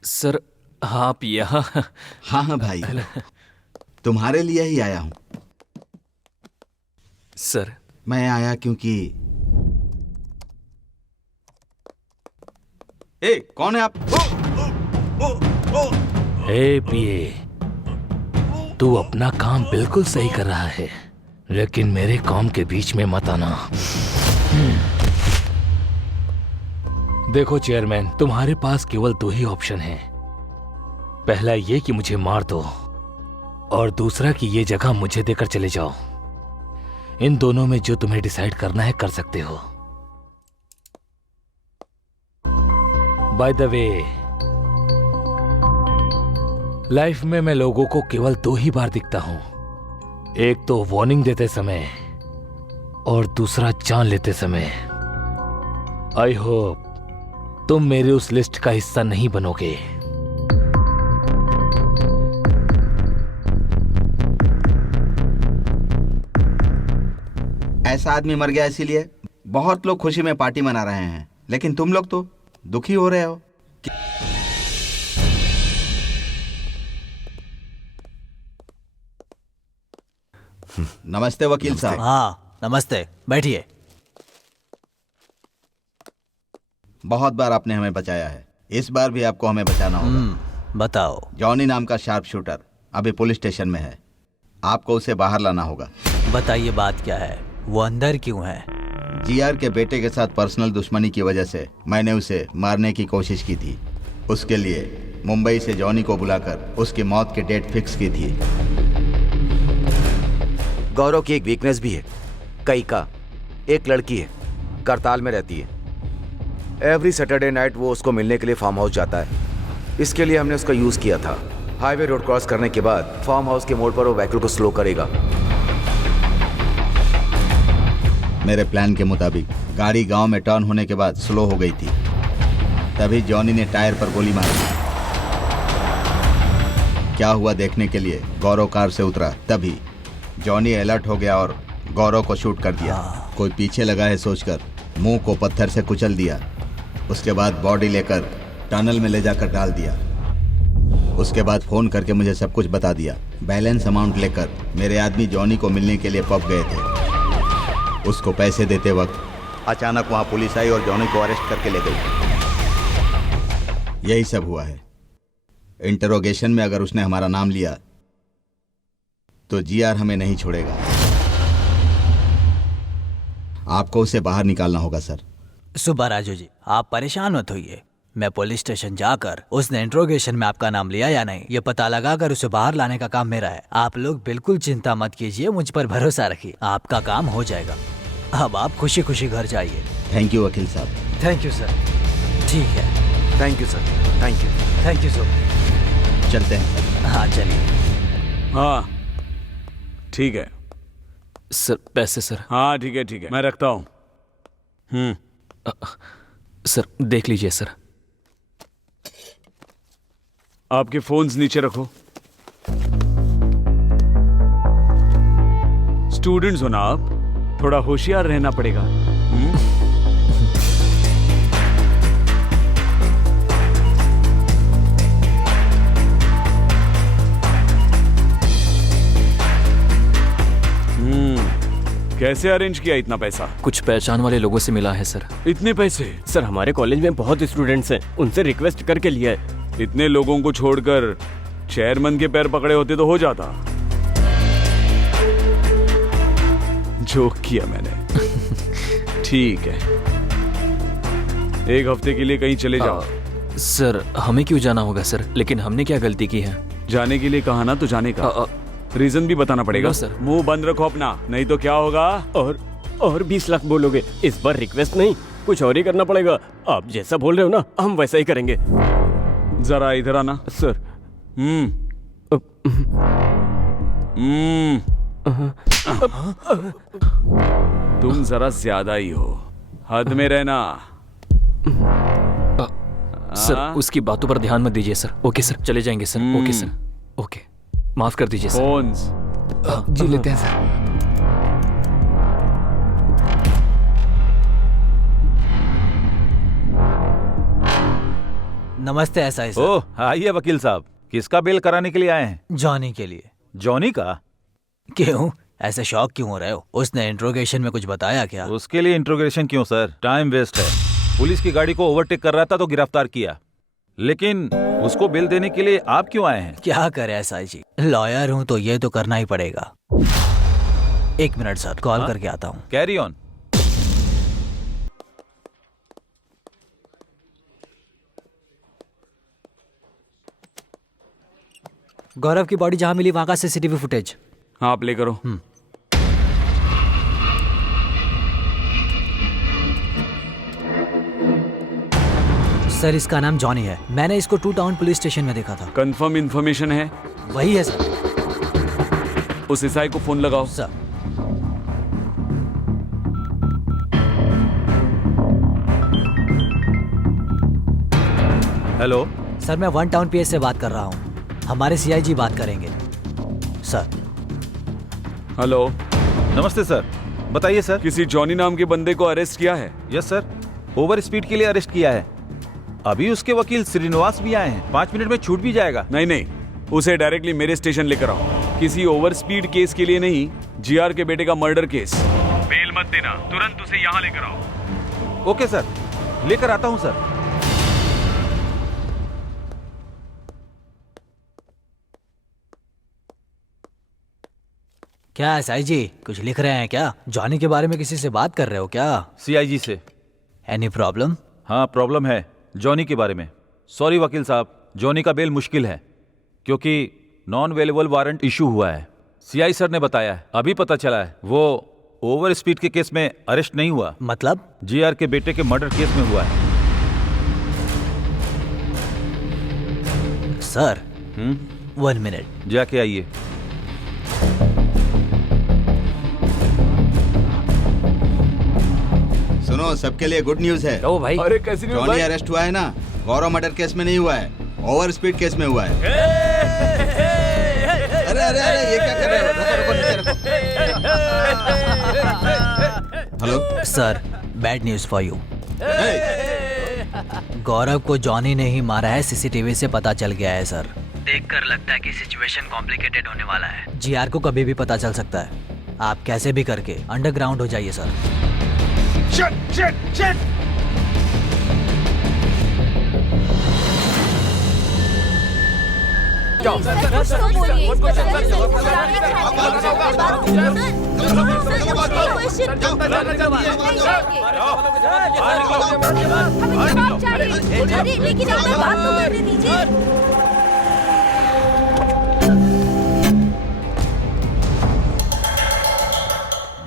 सर, आप यहाँ? हाँ भाई, तुम्हारे लिए ही आया हूँ। सर, मैं आया क्योंकि कौन है आप? पीए, तू अपना काम बिल्कुल सही कर रहा है, लेकिन मेरे काम के बीच में मत आना। देखो चेयरमैन, तुम्हारे पास केवल 2 ही ऑप्शन हैं। पहला ये कि मुझे मार दो, और दूसरा कि ये जगह मुझे देकर चले जाओ। इन दोनों में जो तुम्हें डिसाइड करना है कर सकते हो। बाय द वे, लाइफ में मैं लोगों को केवल 2 ही बार दिखता हूं, एक तो वार्निंग देते समय और दूसरा जान लेते समय। आई होप तुम मेरे उस लिस्ट का हिस्सा नहीं बनोगे। ऐसा आदमी मर गया इसीलिए बहुत लोग खुशी में पार्टी मना रहे हैं, लेकिन तुम लोग तो दुखी हो रहे हो? नमस्ते वकील साहब। हाँ नमस्ते, बैठिए। बहुत बार आपने हमें बचाया है, इस बार भी आपको हमें बचाना होगा। बताओ। जॉनी नाम का शार्प शूटर अभी पुलिस स्टेशन में है, आपको उसे बाहर लाना होगा। बताइए बात क्या है, वो अंदर क्यों है? जीआर के बेटे के साथ पर्सनल दुश्मनी की वजह से मैंने उसे मारने की कोशिश की थी। उसके लिए मुंबई से जॉनी को बुलाकर उसकी मौत की डेट फिक्स की थी। गौरव की एक वीकनेस भी है, कई का। एक लड़की है, करताल में रहती है। एवरी सैटरडे नाइट वो उसको मिलने के लिए फार्म हाउस जाता है। इसके लिए हमने उसका यूज किया था। हाईवे रोड क्रॉस करने के बाद फार्म हाउस के मोड़ पर वो व्हीकल को स्लो करेगा। मेरे प्लान के मुताबिक गाड़ी गांव में टर्न होने के बाद स्लो हो गई थी, तभी जॉनी ने टायर पर गोली मारी। क्या हुआ देखने के लिए गौरव कार से उतरा, तभी जॉनी अलर्ट हो गया और गौरव को शूट कर दिया। कोई पीछे लगा है सोचकर मुंह को पत्थर से कुचल दिया। उसके बाद बॉडी लेकर टनल में ले जाकर डाल दिया। उसके बाद फोन करके मुझे सब कुछ बता दिया। बैलेंस अमाउंट लेकर मेरे आदमी जॉनी को मिलने के लिए पब गए थे। उसको पैसे देते वक्त अचानक वहां पुलिस आई और जॉनी को अरेस्ट करके ले गई। यही सब हुआ है। इंटरोगेशन में अगर उसने हमारा नाम लिया तो जीआर हमें नहीं छोड़ेगा। आपको उसे बाहर निकालना होगा सर। सुब्बा राजू जी, आप परेशान मत होइए। मैं पुलिस स्टेशन जाकर उसने इंट्रोगेशन में आपका नाम लिया या नहीं ये पता लगाकर उसे बाहर लाने का काम मेरा है। आप लोग बिल्कुल चिंता मत कीजिए, मुझ पर भरोसा रखिए, आपका काम हो जाएगा। अब आप खुशी खुशी घर जाइए। थैंक यू वकील साहब। Thank you sir. ठीक है, thank you sir. Thank you. Thank you sir. चलते हैं। हाँ चलिए। हाँ ठीक है सर। पैसे सर। हाँ ठीक है ठीक है, मैं रखता हूँ। सर देख लीजिए सर। आपके फोन्स नीचे रखो। स्टूडेंट्स हो ना आप, थोड़ा होशियार रहना पड़ेगा। कैसे अरेंज किया इतना पैसा? कुछ पहचान वाले लोगों से मिला है सर। इतने पैसे? सर हमारे कॉलेज में बहुत स्टूडेंट्स हैं, उनसे रिक्वेस्ट करके लिया है। इतने लोगों को छोड़कर चेयरमैन के पैर पकड़े होते तो हो जाता। जोक किया मैंने। ठीक है, एक हफ्ते के लिए कहीं चले जाओ। सर हमें क्यों जाना होगा सर? लेकिन हमने क्या गलती की है? जाने के लिए कहा ना तो जाने का रीजन भी बताना पड़ेगा। सर मुंह बंद रखो अपना, नहीं तो क्या होगा? और 20 लाख बोलोगे? इस बार रिक्वेस्ट नहीं, कुछ और ही करना पड़ेगा। आप जैसा बोल रहे हो ना, हम वैसा ही करेंगे। जरा इधर आना। सर। तुम जरा ज्यादा ही हो, हद में रहना। सर उसकी बातों पर ध्यान मत दीजिए सर। ओके सर, चले जाएंगे सर। ओके सर, ओके, माफ कर दीजिए सर। फोन्स जी लेते हैं सर। नमस्ते एसआई सर। ओह आइए वकील साहब, किसका बिल कराने के लिए आए हैं? जॉनी के लिए। जॉनी का? क्यों, ऐसे शॉक क्यों हो रहे हो? उसने इंट्रोगेशन में कुछ बताया क्या? उसके लिए इंट्रोगेशन क्यों सर, टाइम वेस्ट है। पुलिस की गाड़ी को ओवरटेक कर रहा था तो गिरफ्तार किया, लेकिन उसको बिल देने के लिए आप क्यों आए हैं? क्या करे एसआई जी, लॉयर हूँ तो ये तो करना ही पड़ेगा। एक मिनट सर, कॉल करके आता हूँ। Carry on. गौरव की बॉडी जहाँ मिली वहाँ का सीसीटीवी फुटेज। हाँ प्ले करो। सर इसका नाम जॉनी है, मैंने इसको 2 टाउन पुलिस स्टेशन में देखा था। कंफर्म इंफॉर्मेशन है? वही है सर। उस एसआई को फोन लगाओ। सर। हेलो सर, मैं 1 टाउन पीएस से बात कर रहा हूँ, हमारे सीआईजी बात करेंगे सर। हेलो। नमस्ते सर, बताइए सर। किसी जॉनी नाम के बंदे को अरेस्ट किया है? यस सर, ओवर स्पीड के लिए अरेस्ट किया है। अभी उसके वकील श्रीनिवास भी आए हैं, 5 मिनट में छूट भी जाएगा। नहीं नहीं, उसे डायरेक्टली मेरे स्टेशन लेकर आओ। किसी ओवर स्पीड केस के लिए नहीं, जीआर के बेटे का मर्डर केस। बेल मत देना, तुरंत उसे यहाँ लेकर आओ। ओके सर, लेकर आता हूँ सर। क्या एसआई जी कुछ लिख रहे हैं क्या? जॉनी के बारे में किसी से बात कर रहे हो क्या? सीआईजी से। Any problem? हाँ प्रॉब्लम है, जॉनी के बारे में। सॉरी वकील साहब, जॉनी का बेल मुश्किल है क्योंकि नॉन अवेलेबल वारंट इशू हुआ है। सीआई सर ने बताया है, अभी पता चला है वो ओवर स्पीड के केस में अरेस्ट नहीं हुआ। मतलब? जीआर के बेटे के मर्डर केस में हुआ है। Sir 1 minute. जाके आइए। सुनो, सबके लिए गुड न्यूज है। ओ भाई, अरे कैसी न्यूज़ जॉनी भाई? अरेस्ट हुआ है ना, गौरव मर्डर केस में नहीं हुआ है, ओवर स्पीड केस में हुआ है। अरे अरे अरे, ये क्या कर रहे हो? रुको रुको, नीचे रखो। Hello sir, bad news for you. Gaurav को जॉनी ने ही मारा है, सीसीटीवी से पता चल गया है सर। देखकर लगता है कि सिचुएशन कॉम्प्लिकेटेड होने वाला है। जीआर को कभी भी पता चल सकता है। आप कैसे भी करके अंडरग्राउंड हो जाइए सर।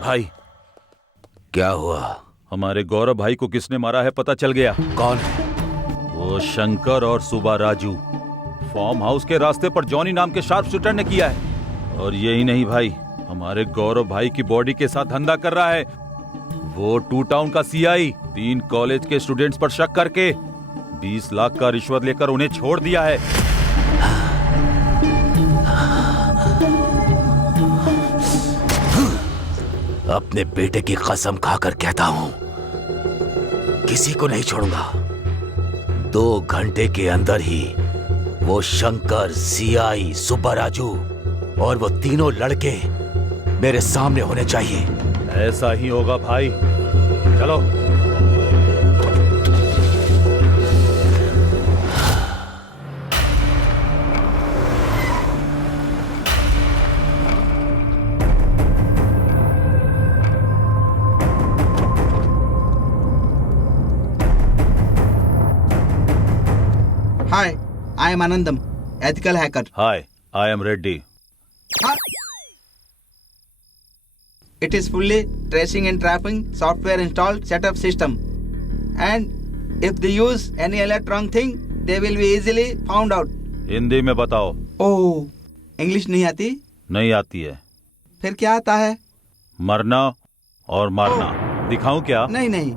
भाई क्या हुआ? हमारे गौरव भाई को किसने मारा है पता चल गया। कौन? वो शंकर और सुबा राजू। फार्म हाउस के रास्ते पर जॉनी नाम के शार्प शूटर ने किया है। और यही नहीं भाई, हमारे गौरव भाई की बॉडी के साथ धंधा कर रहा है वो 2 टाउन का सीआई। 3 कॉलेज के स्टूडेंट्स पर शक करके 20 लाख का रिश्वत लेकर उन्हें छोड़ दिया है। अपने बेटे की कसम खाकर कहता हूं, किसी को नहीं छोड़ूंगा। 2 घंटे के अंदर ही वो शंकर, सीआई, सुब्बा राजू और वो तीनों लड़के मेरे सामने होने चाहिए। ऐसा ही होगा भाई, चलो। Hi, I am Anandam, ethical hacker. Hi, I am Reddy. It is fully tracing and trapping software installed setup system. And if they use any electronic thing, they will be easily found out. Hindi में बताओ। ओह, English नहीं आती? नहीं आती है। फिर क्या आता है? मरना और मारना। दिखाऊं क्या? नहीं नहीं।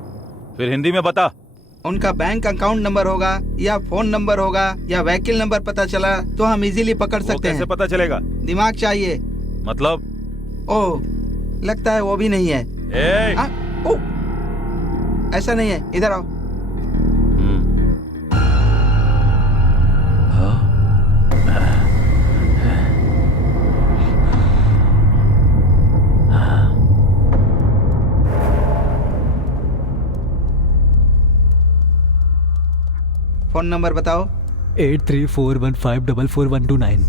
फिर हिंदी में बता। उनका बैंक अकाउंट नंबर होगा या फोन नंबर होगा या व्हीकल नंबर पता चला तो हम इजीली पकड़ सकते हैं। कैसे पता चलेगा? दिमाग चाहिए। मतलब? ओह, लगता है वो भी नहीं है। ऐसा नहीं है, इधर आओ। फोन नंबर बताओ। 8341544129।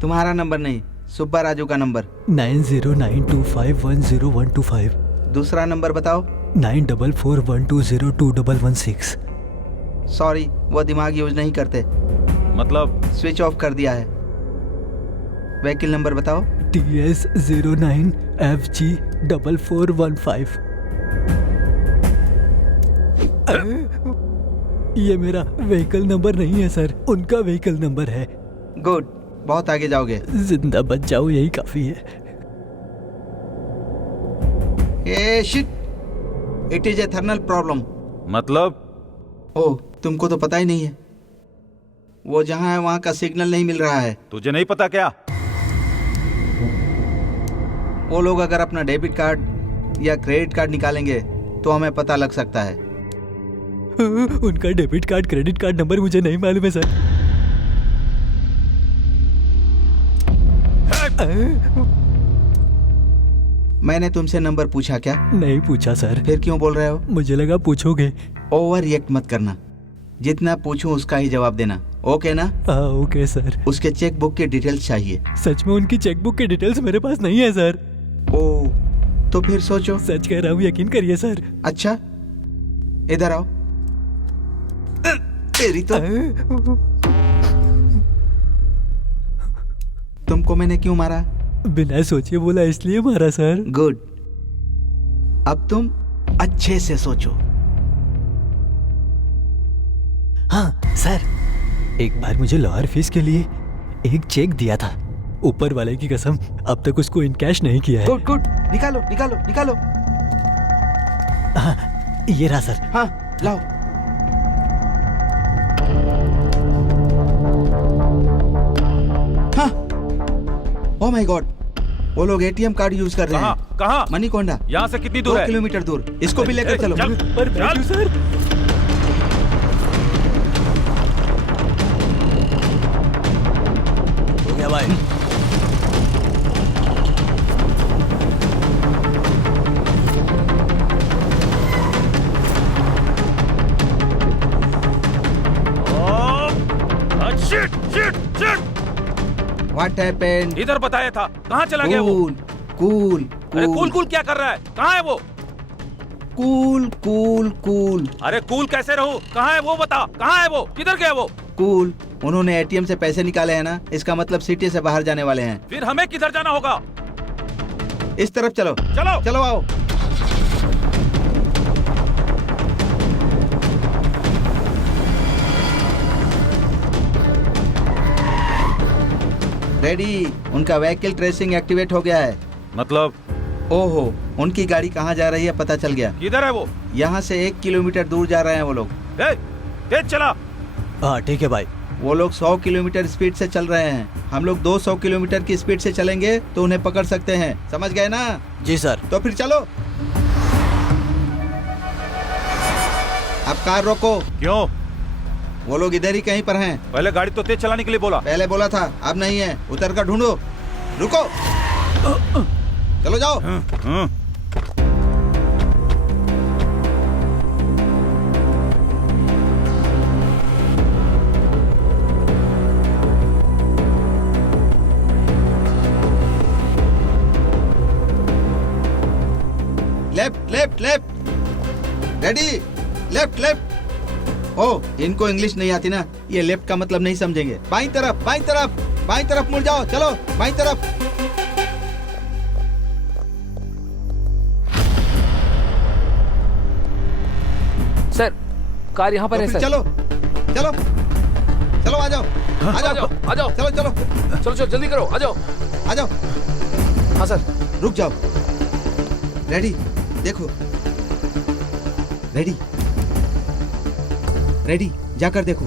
तुम्हारा नंबर नहीं, सुब्बा राजू का नंबर। 9092510125। दूसरा नंबर बताओ। 9441202116। सॉरी, वो दिमाग यूज नहीं करते। मतलब? स्विच ऑफ कर दिया है। व्हीकल नंबर बताओ। TS09FG4415। ये मेरा व्हीकल नंबर नहीं है सर, उनका व्हीकल नंबर है। गुड, बहुत आगे जाओगे। जिंदा बच जाओ, यही काफी है। Ah shit, it is a thermal problem. मतलब? ओह, तुमको तो पता ही नहीं है। वो जहाँ है वहाँ का सिग्नल नहीं मिल रहा है। तुझे नहीं पता क्या? वो लोग अगर अपना डेबिट कार्ड या क्रेडिट कार्ड निकालेंगे तो हमें पता लग सकता है। उनका debit card credit card number मुझे नहीं मालूम है सर। मैंने तुमसे नंबर पूछा क्या? नहीं पूछा सर। फिर क्यों बोल रहे हो? मुझे लगा पूछोगे। ओवर रिएक्ट मत करना, जितना पूछूं उसका ही जवाब देना, ओके ना? हाँ ओके सर। उसके चेक बुक की डिटेल्स चाहिए। सच में उनकी चेक बुक की डिटेल्स मेरे पास नहीं है सर। ओ, तो फिर सोचो। सच कह रहा हूँ, यकीन करिए सर। अच्छा, इधर आओ। तेरी तो तुमको मैंने क्यों मारा? बिना सोचे बोला इसलिए मारा सर। गुड, अब तुम अच्छे से सोचो। हाँ सर, एक बार मुझे लॉयर फीस के लिए एक चेक दिया था। ऊपर वाले की कसम अब तक उसको इन कैश नहीं किया है। गुड गुड, निकालो निकालो निकालो। हाँ, ये रहा सर। हाँ लाओ। हाँ, ओह माय गॉड, वो लोग एटीएम कार्ड यूज कर रहे हैं। कहाँ? मणिकोंडा। यहाँ से कितनी दूर है? 2 किलोमीटर दूर। इसको भी लेकर चलो। पर थैंक यू सर। हो गया भाई। Shit shit shit! What happened? इधर बताया था, कहाँ चला गया वो? कूल अरे कूल कूल क्या कर रहा है? कहाँ है वो? Cool cool cool. अरे कूल कैसे रहूं? कहाँ है वो बता? कहाँ है वो? किधर गया वो? कूल, उन्होंने एटीएम से पैसे निकाले हैं ना, इसका मतलब सिटी से बाहर जाने वाले हैं। फिर हमें किधर जाना होगा? इस तरफ चलो। चलो चलो आओ। रेडी, उनका व्हीकल ट्रेसिंग एक्टिवेट हो गया है। मतलब? ओहो, उनकी गाड़ी कहाँ जा रही है पता चल गया। किधर है वो? यहाँ से 1 किलोमीटर दूर जा रहे हैं वो लोग। तेज चला। हाँ ठीक है भाई। वो लोग 100 किलोमीटर स्पीड से चल रहे हैं। हम लोग 200 किलोमीटर की स्पीड से चलेंगे तो उन्हें पकड़ सकते हैं, समझ गए ना? जी सर। तो फिर चलो। अब कार रोको। क्यों? वो लोग इधर ही कहीं पर हैं। पहले गाड़ी तो तेज चलाने के लिए बोला। पहले बोला था, अब नहीं है। उतर कर ढूंढो। रुको, चलो जाओ। Left left left. Ready, left left. Oh, इनको इंग्लिश नहीं आती ना, ये लेफ्ट का मतलब नहीं समझेंगे। बाईं तरफ बाईं तरफ बाईं तरफ मुड़ जाओ। चलो बाईं तरफ। सर, कार यहाँ पर तो है फिर सर। चलो चलो चलो, आ जाओ आ जाओ आ जाओ। चलो चलो चलो चलो जल्दी करो, आ जाओ आ जाओ। हाँ सर। रुक जाओ। रेडी, देखो। रेडी रेडी, जाकर देखो।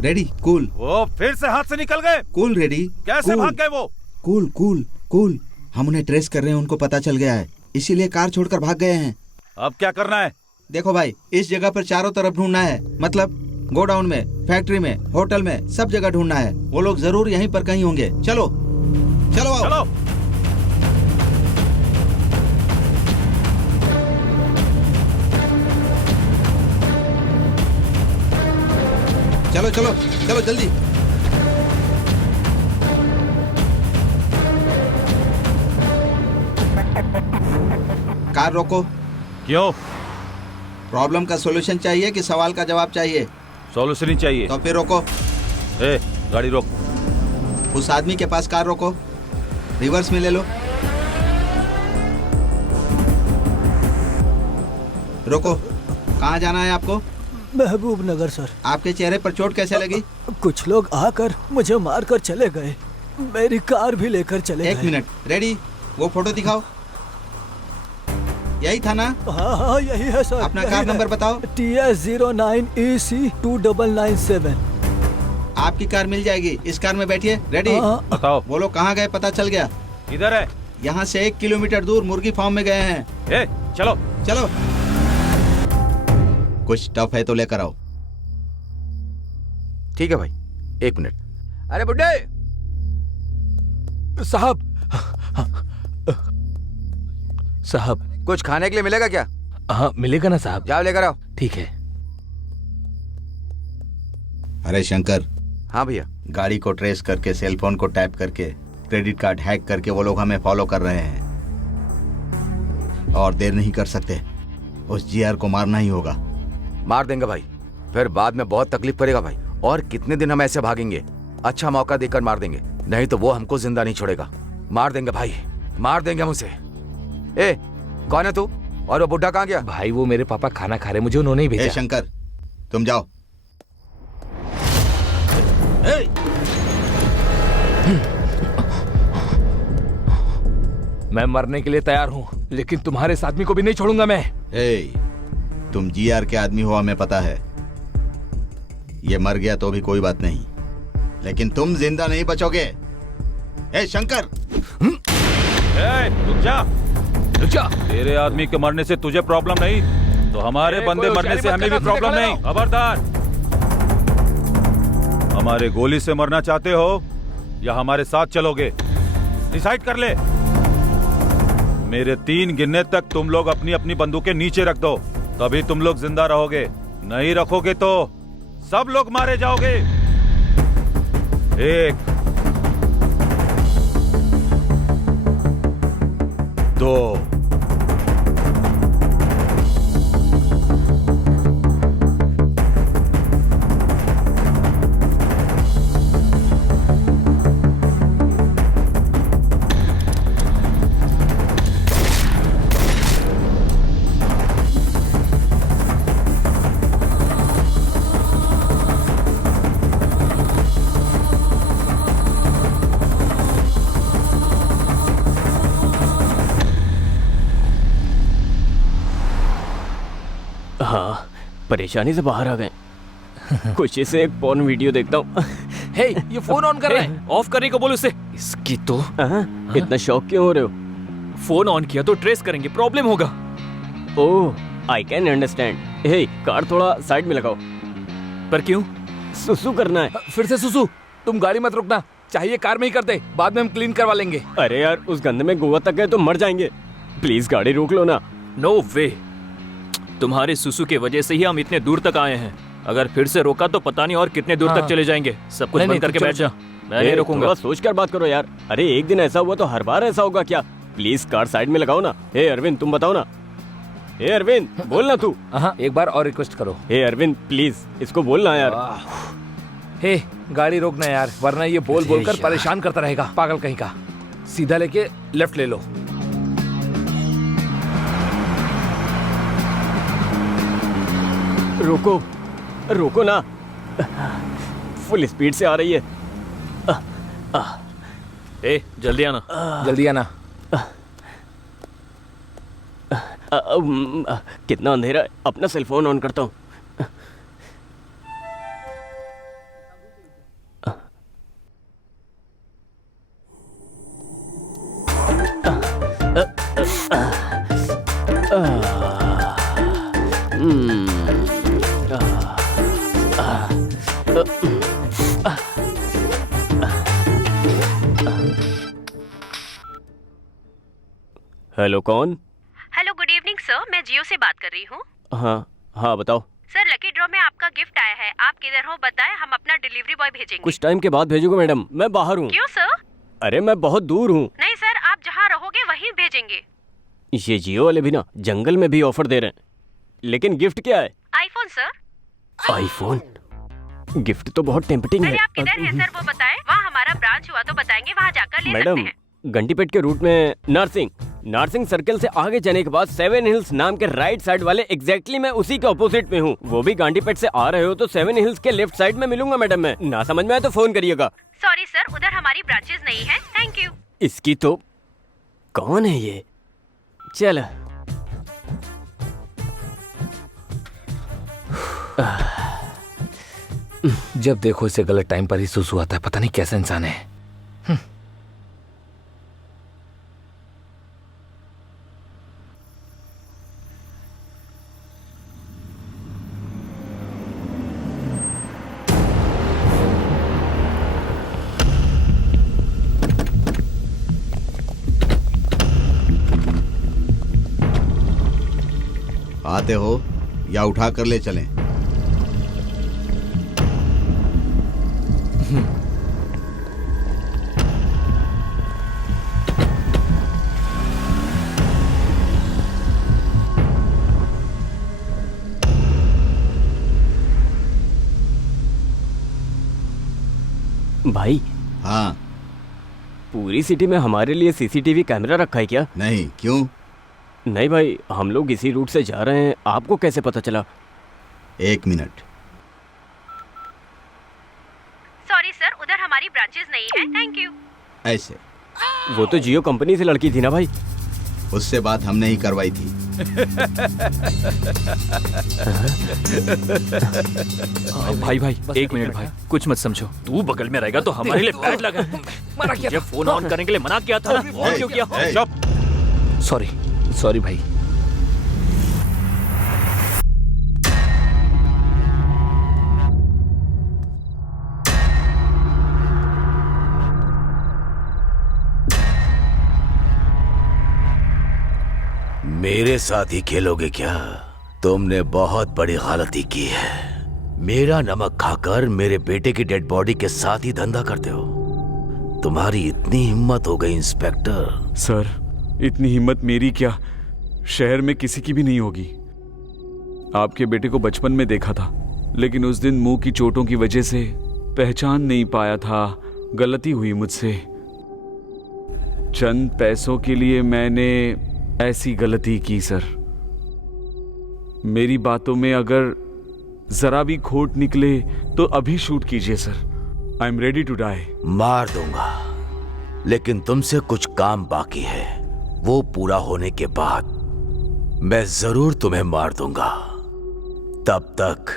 Ready, cool. वो फिर से हाथ से निकल गए। Cool ready. कैसे भाग गए वो? Cool cool cool. हम उन्हें ट्रेस कर रहे हैं, उनको पता चल गया है, इसीलिए कार छोड़कर भाग गए हैं। अब क्या करना है? देखो भाई, इस जगह पर चारों तरफ ढूंढना है, मतलब गोडाउन में, फैक्ट्री में, होटल में, सब जगह ढूंढना है। वो लोग जरूर यहीं पर कहीं होंगे। चलो चलो आओ। चलो। चलो चलो चलो जल्दी। कार रोको। क्यों? प्रॉब्लम का सॉल्यूशन चाहिए कि सवाल का जवाब चाहिए? सॉल्यूशन ही चाहिए। तो फिर रोको। गाड़ी रोक। उस आदमी के पास कार रोको, रिवर्स में ले लो। रोको। कहाँ जाना है आपको? महबूब नगर सर। आपके चेहरे पर चोट कैसे लगी? कुछ लोग आकर मुझे मारकर चले गए, मेरी कार भी लेकर चले गए। एक मिनट, रेडी, वो फोटो दिखाओ। यही था ना? हाँ यही है सर। अपना कार नंबर बताओ। TS09EC2997। आपकी कार मिल जाएगी, इस कार में बैठिए। रेडी? बताओ। वो लोग कहाँ गए पता चल गया? इधर है। यहाँ से 1 किलोमीटर दूर मुर्गी फार्म में गए हैं। चलो चलो। कुछ टफ है तो लेकर आओ। ठीक है भाई, 1 मिनट। अरे बुड्ढे साहब, साहब कुछ खाने के लिए मिलेगा क्या? हाँ मिलेगा ना साहब। जाओ लेकर आओ। ठीक है। अरे शंकर। हाँ भैया। गाड़ी को ट्रेस करके, सेल फोन को टैप करके, क्रेडिट कार्ड हैक करके वो लोग हमें फॉलो कर रहे हैं और देर नहीं कर सकते। उस जीआर को मारना ही होगा। मार देंगे भाई, फिर बाद में बहुत तकलीफ पड़ेगा भाई। और कितने दिन हम ऐसे भागेंगे? अच्छा मौका देकर मार देंगे, नहीं तो वो हमको जिंदा नहीं छोड़ेगा। मार देंगे भाई, मार देंगे हम उसे। ए कौन है तू? और वो बुढ़ा कहाँ गया? भाई वो मेरे पापा खाना खा रहे, मुझे उन्होंने ही भेजा। शंकर तुम जाओ। मैं मरने के लिए तैयार हूँ, लेकिन तुम्हारे इस आदमी को भी नहीं छोड़ूंगा मैं। तुम जीआर के आदमी हो, हमें पता है। ये मर गया तो भी कोई बात नहीं, लेकिन तुम जिंदा नहीं बचोगे। शंकर रुक जा, रुक जा। तेरे आदमी के मरने से तुझे प्रॉब्लम नहीं, तो हमारे बंदे मरने से हमें भी प्रॉब्लम नहीं। खबरदार, हमारे गोली से मरना चाहते हो या हमारे साथ चलोगे? डिसाइड कर ले। मेरे 3 गिनने तक तुम लोग अपनी अपनी बंदूकें नीचे रख दो, तभी तुम लोग जिंदा रहोगे। नहीं रखोगे तो सब लोग मारे जाओगे। 1 2 हाँ, परेशानी से बाहर आ गए। खुशी से एक पॉर्न वीडियो देखता हूँ। हे, ये फोन ऑन कर रहा है। ऑफ करने को बोलो इसे। इसकी तो इतना शौक क्यों हो रहे हो? फोन ऑन किया तो ट्रेस करेंगे, प्रॉब्लम होगा। Oh, I can understand. Hey, car थोड़ा साइड में लगाओ। पर क्यों? सुसु करना है। फिर से सुसु? तुम गाड़ी मत रुकना, चाहिए कार में ही कर दे, बाद में हम क्लीन करवा लेंगे। अरे यार, उस गंदे में गोवा तक गए तो मर जाएंगे। प्लीज गाड़ी रोक लो ना। नो वे, तुम्हारे सुसु के वजह से ही हम इतने दूर तक आए हैं। अगर फिर से रोका तो पता नहीं और कितने दूर तक चले जाएंगे। सब कुछ बंद करके बैठ जा, मैं नहीं रोकूंगा। सोच कर बात करो यार। अरे एक दिन ऐसा हुआ तो हर बार ऐसा होगा क्या? प्लीज कार साइड में लगाओ ना। हे अरविंद, तुम बताओ ना। हे अरविंद, बोलना तू। एक बार और रिक्वेस्ट करो। हे अरविंद, प्लीज इसको बोलना यार। हे, गाड़ी रोकना यार, वरना ये बोल बोल कर परेशान करता रहेगा, पागल कहीं का। सीधा लेके लेफ्ट ले लो। रोको, रोको ना। फुल स्पीड से आ रही है। ए, जल्दी आना, जल्दी आना। कितना अंधेरा है। अपना सेल फोन ऑन करता हूँ। हेलो, कौन? हेलो, गुड इवनिंग सर, मैं जियो से बात कर रही हूँ। हाँ बताओ। सर, लकी ड्रॉ में आपका गिफ्ट आया है, आप किधर हो बताएं, हम अपना डिलीवरी बॉय भेजेंगे। कुछ टाइम के बाद भेजोगे मैडम, मैं बाहर हूँ। क्यों सर? अरे मैं बहुत दूर हूँ। नहीं सर, आप जहाँ रहोगे वहीं भेजेंगे। ये जियो वाले भी ना जंगल में भी ऑफर दे रहे हैं, लेकिन गिफ्ट क्या है? IPhone sir. आईफोन? गिफ्ट तो बहुत टेम्पटिंग है। आप किधर हैं सर वो बताएं, वहाँ हमारा ब्रांच हुआ तो बताएंगे, वहाँ जाकर ले सकते मैडम, हैं। घंटीपेट के रूट में नर्सिंग। नार्सिंग सर्कल से आगे जाने के बाद 7 हिल्स नाम के राइट साइड वाले एग्जैक्टली मैं उसी के ऑपोजिट में हूँ। वो भी गांडीपेट से आ रहे हो तो 7 हिल्स के लेफ्ट साइड में मिलूंगा मैडम मैं। ना समझ में आए तो फोन करिएगा। सॉरी सर, उधर हमारी ब्रांचेस नहीं है। Thank you. इसकी तो कौन है ये? चल जब देखो इसे गलत टाइम पर ही सुसु आता है, पता नहीं कैसा इंसान है। आते हो या उठा कर ले चलें? भाई। हाँ। पूरी सिटी में हमारे लिए सीसीटीवी कैमरा रखा है क्या? नहीं, क्यों? नहीं भाई, हम लोग इसी रूट से जा रहे हैं, आपको कैसे पता चला? 1 मिनट। सॉरी सर, उधर हमारी ब्रांचेस नहीं है। Thank you. ऐसे वो तो जियो कंपनी से लड़की थी ना भाई। उससे बात हमने ही करवाई थी। भाई भाई 1 मिनट भाई, कुछ मत समझो। तू बगल में रहेगा तो हमारे लिए बैड लगा। मना किया, जब फोन ऑन करने के लिए मना किया था, ऑन क्यों किया? सॉरी भाई। मेरे साथ ही खेलोगे क्या? तुमने बहुत बड़ी गलती की है। मेरा नमक खाकर मेरे बेटे की डेड बॉडी के साथ ही धंधा करते हो। तुम्हारी इतनी हिम्मत हो गई इंस्पेक्टर। सर, इतनी हिम्मत मेरी क्या, शहर में किसी की भी नहीं होगी। आपके बेटे को बचपन में देखा था, लेकिन उस दिन मुंह की चोटों की वजह से पहचान नहीं पाया था। गलती हुई मुझसे। चंद पैसों के लिए मैंने ऐसी गलती की सर। मेरी बातों में अगर जरा भी खोट निकले तो अभी शूट कीजिए sir. I am ready to die. मार दूंगा, लेकिन तुमसे कुछ काम बाकी है। वो पूरा होने के बाद मैं जरूर तुम्हें मार दूंगा। तब तक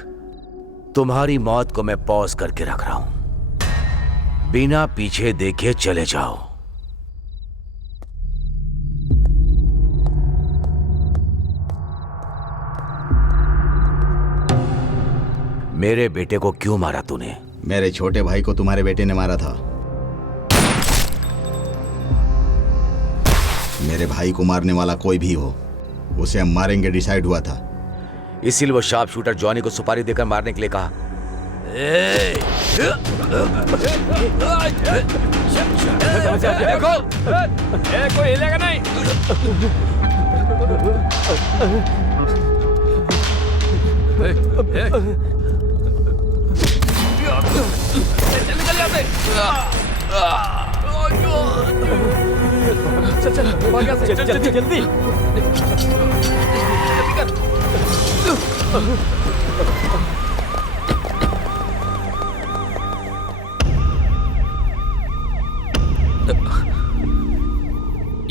तुम्हारी मौत को मैं पॉज करके रख रहा हूं। बिना पीछे देखे चले जाओ। मेरे बेटे को क्यों मारा तूने? मेरे छोटे भाई को तुम्हारे बेटे ने मारा था। मेरे भाई को मारने वाला कोई भी हो, उसे हम मारेंगे डिसाइड हुआ था। इसीलिए वो शार्प शूटर जॉनी को सुपारी देकर मारने के लिए कहा। देखो, कोई हिलेगा नहीं। जल्दी जल्दी।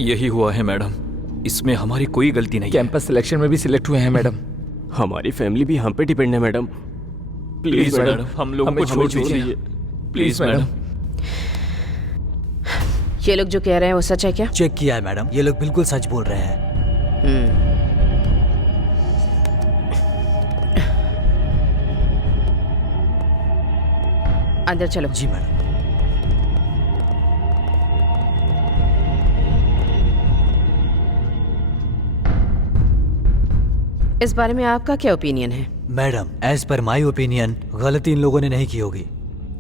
यही हुआ है मैडम, इसमें हमारी कोई गलती नहीं। कैंपस सिलेक्शन में भी सिलेक्ट हुए हैं मैडम। हमारी फैमिली भी हम पे डिपेंड है मैडम। प्लीज मैडम, हम लोगों को छोड़ दीजिए प्लीज मैडम। ये लोग जो कह रहे हैं वो सच है क्या? चेक किया है मैडम, ये लोग बिल्कुल सच बोल रहे हैं। अंदर चलो। जी मैडम। इस बारे में आपका क्या ओपिनियन है? Madam, as per my opinion गलती इन लोगों ने नहीं की होगी,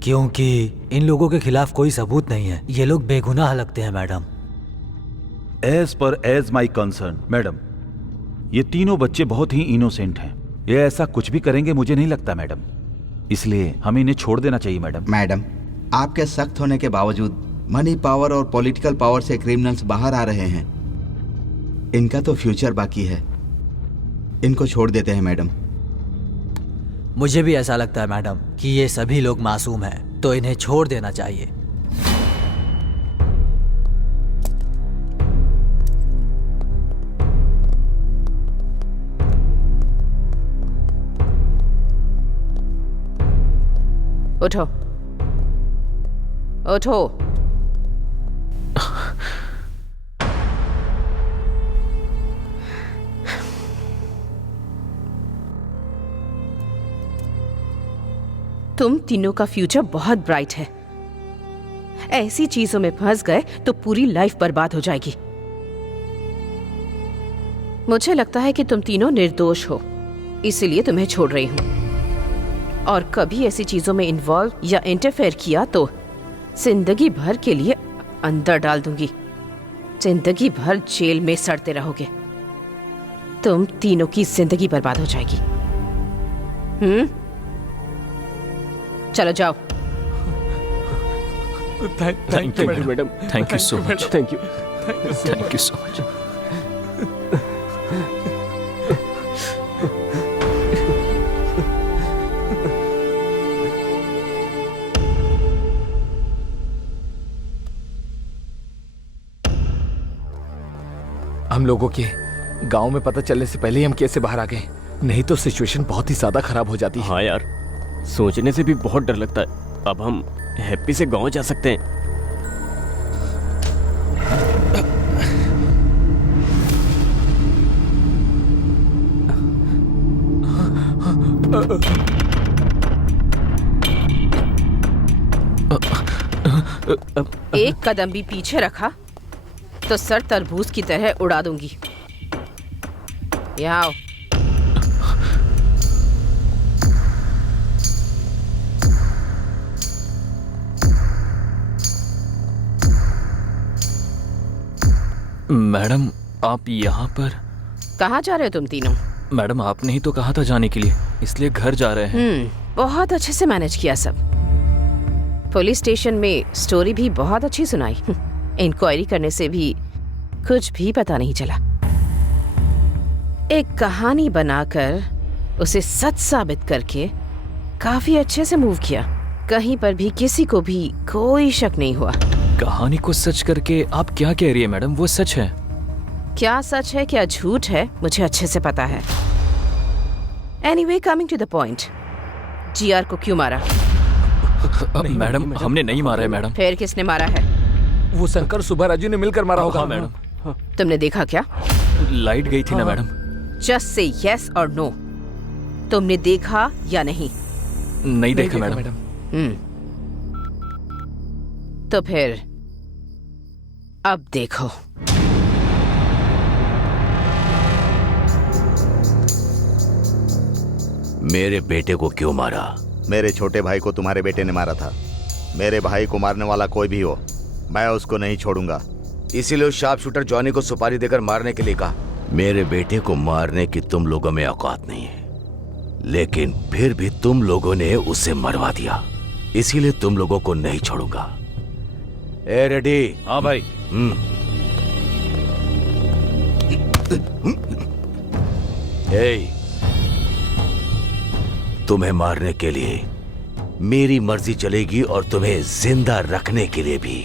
क्योंकि इन लोगों के खिलाफ कोई सबूत नहीं है। ये लोग बेगुनाह लगते हैं madam. As my concern madam, ये तीनों बच्चे बहुत ही इनोसेंट हैं। ये ऐसा कुछ भी करेंगे मुझे नहीं लगता मैडम, इसलिए हमें इन्हें छोड़ देना चाहिए मैडम। मैडम, आपके सख्त होने के बावजूद मनी पावर और पॉलिटिकल पावर से क्रिमिनल्स बाहर आ रहे हैं। इनका तो फ्यूचर बाकी है, इनको छोड़ देते हैं मैडम। मुझे भी ऐसा लगता है मैडम कि ये सभी लोग मासूम हैं, तो इन्हें छोड़ देना चाहिए। उठो, उठो। तुम तीनों का फ्यूचर बहुत ब्राइट है। ऐसी चीजों में फंस गए तो पूरी लाइफ बर्बाद हो जाएगी। मुझे लगता है कि तुम तीनों निर्दोष हो, इसीलिए तुम्हें छोड़ रही हूं। और कभी ऐसी चीजों में इन्वॉल्व या इंटरफेयर किया तो जिंदगी भर के लिए अंदर डाल दूंगी। जिंदगी भर जेल में सड़ते रहोगे। तुम तीनों की जिंदगी बर्बाद हो जाएगी। चलो जाओ। Thank you madam, thank you so much, thank you. Thank you so much. हम लोगों के गांव में पता चलने से पहले ही हम कैसे बाहर आ गए, नहीं तो सिचुएशन बहुत ही ज्यादा खराब हो जाती है। हाँ यार, सोचने से भी बहुत डर लगता है। अब हम हैप्पी से गांव जा सकते हैं। एक कदम भी पीछे रखा तो सर तरबूज की तरह उड़ा दूंगी। यहाँ आओ। मैडम, आप यहाँ पर? कहाँ जा रहे हो तुम तीनों? मैडम, आपने ही तो कहा था जाने के लिए, इसलिए घर जा रहे हैं। बहुत अच्छे से मैनेज किया सब। पुलिस स्टेशन में स्टोरी भी बहुत अच्छी सुनाई। इंक्वायरी करने से भी कुछ भी पता नहीं चला। एक कहानी बनाकर उसे सच साबित करके काफी अच्छे से मूव किया। कहीं पर भी किसी को भी कोई शक नहीं हुआ। कहानी को सच करके आप क्या कह रही है मैडम? वो सच है। क्या सच है क्या झूठ है मुझे अच्छे से पता है। Anyway, coming to the point, GR को क्यों मारा? मैडम, हमने नहीं मारा है मैडम। फिर किसने मारा है? वो शंकर सुबह राजू ने मिलकर मारा होगा। हाँ मैडम। तुमने देखा क्या? लाइट गई थी ना मैडम। जस्ट से यस और नो। तुमने देखा या नहीं? नहीं देखा मैडम। तो फिर अब देखो। मेरे बेटे को क्यों मारा? मेरे छोटे भाई को तुम्हारे बेटे ने मारा था। मेरे भाई को मारने वाला कोई भी हो, मैं उसको नहीं छोड़ूंगा। इसीलिए उस शार्प शूटर जॉनी को सुपारी देकर मारने के लिए कहा। मेरे बेटे को मारने की तुम लोगों में औकात नहीं है, लेकिन फिर भी तुम लोगों ने उसे मरवा दिया, इसीलिए तुम लोगों को नहीं छोड़ूंगा। ए रेडी? हाँ भाई। तुम्हें मारने के लिए मेरी मर्जी चलेगी और तुम्हें जिंदा रखने के लिए भी।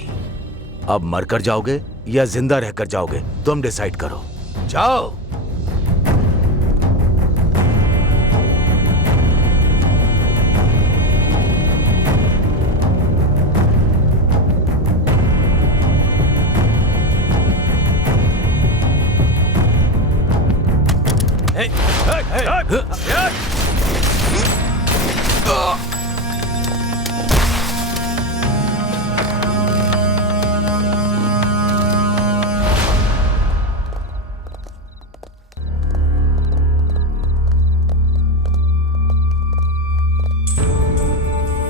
अब मरकर जाओगे या जिंदा रहकर जाओगे, तुम डिसाइड करो। जाओ।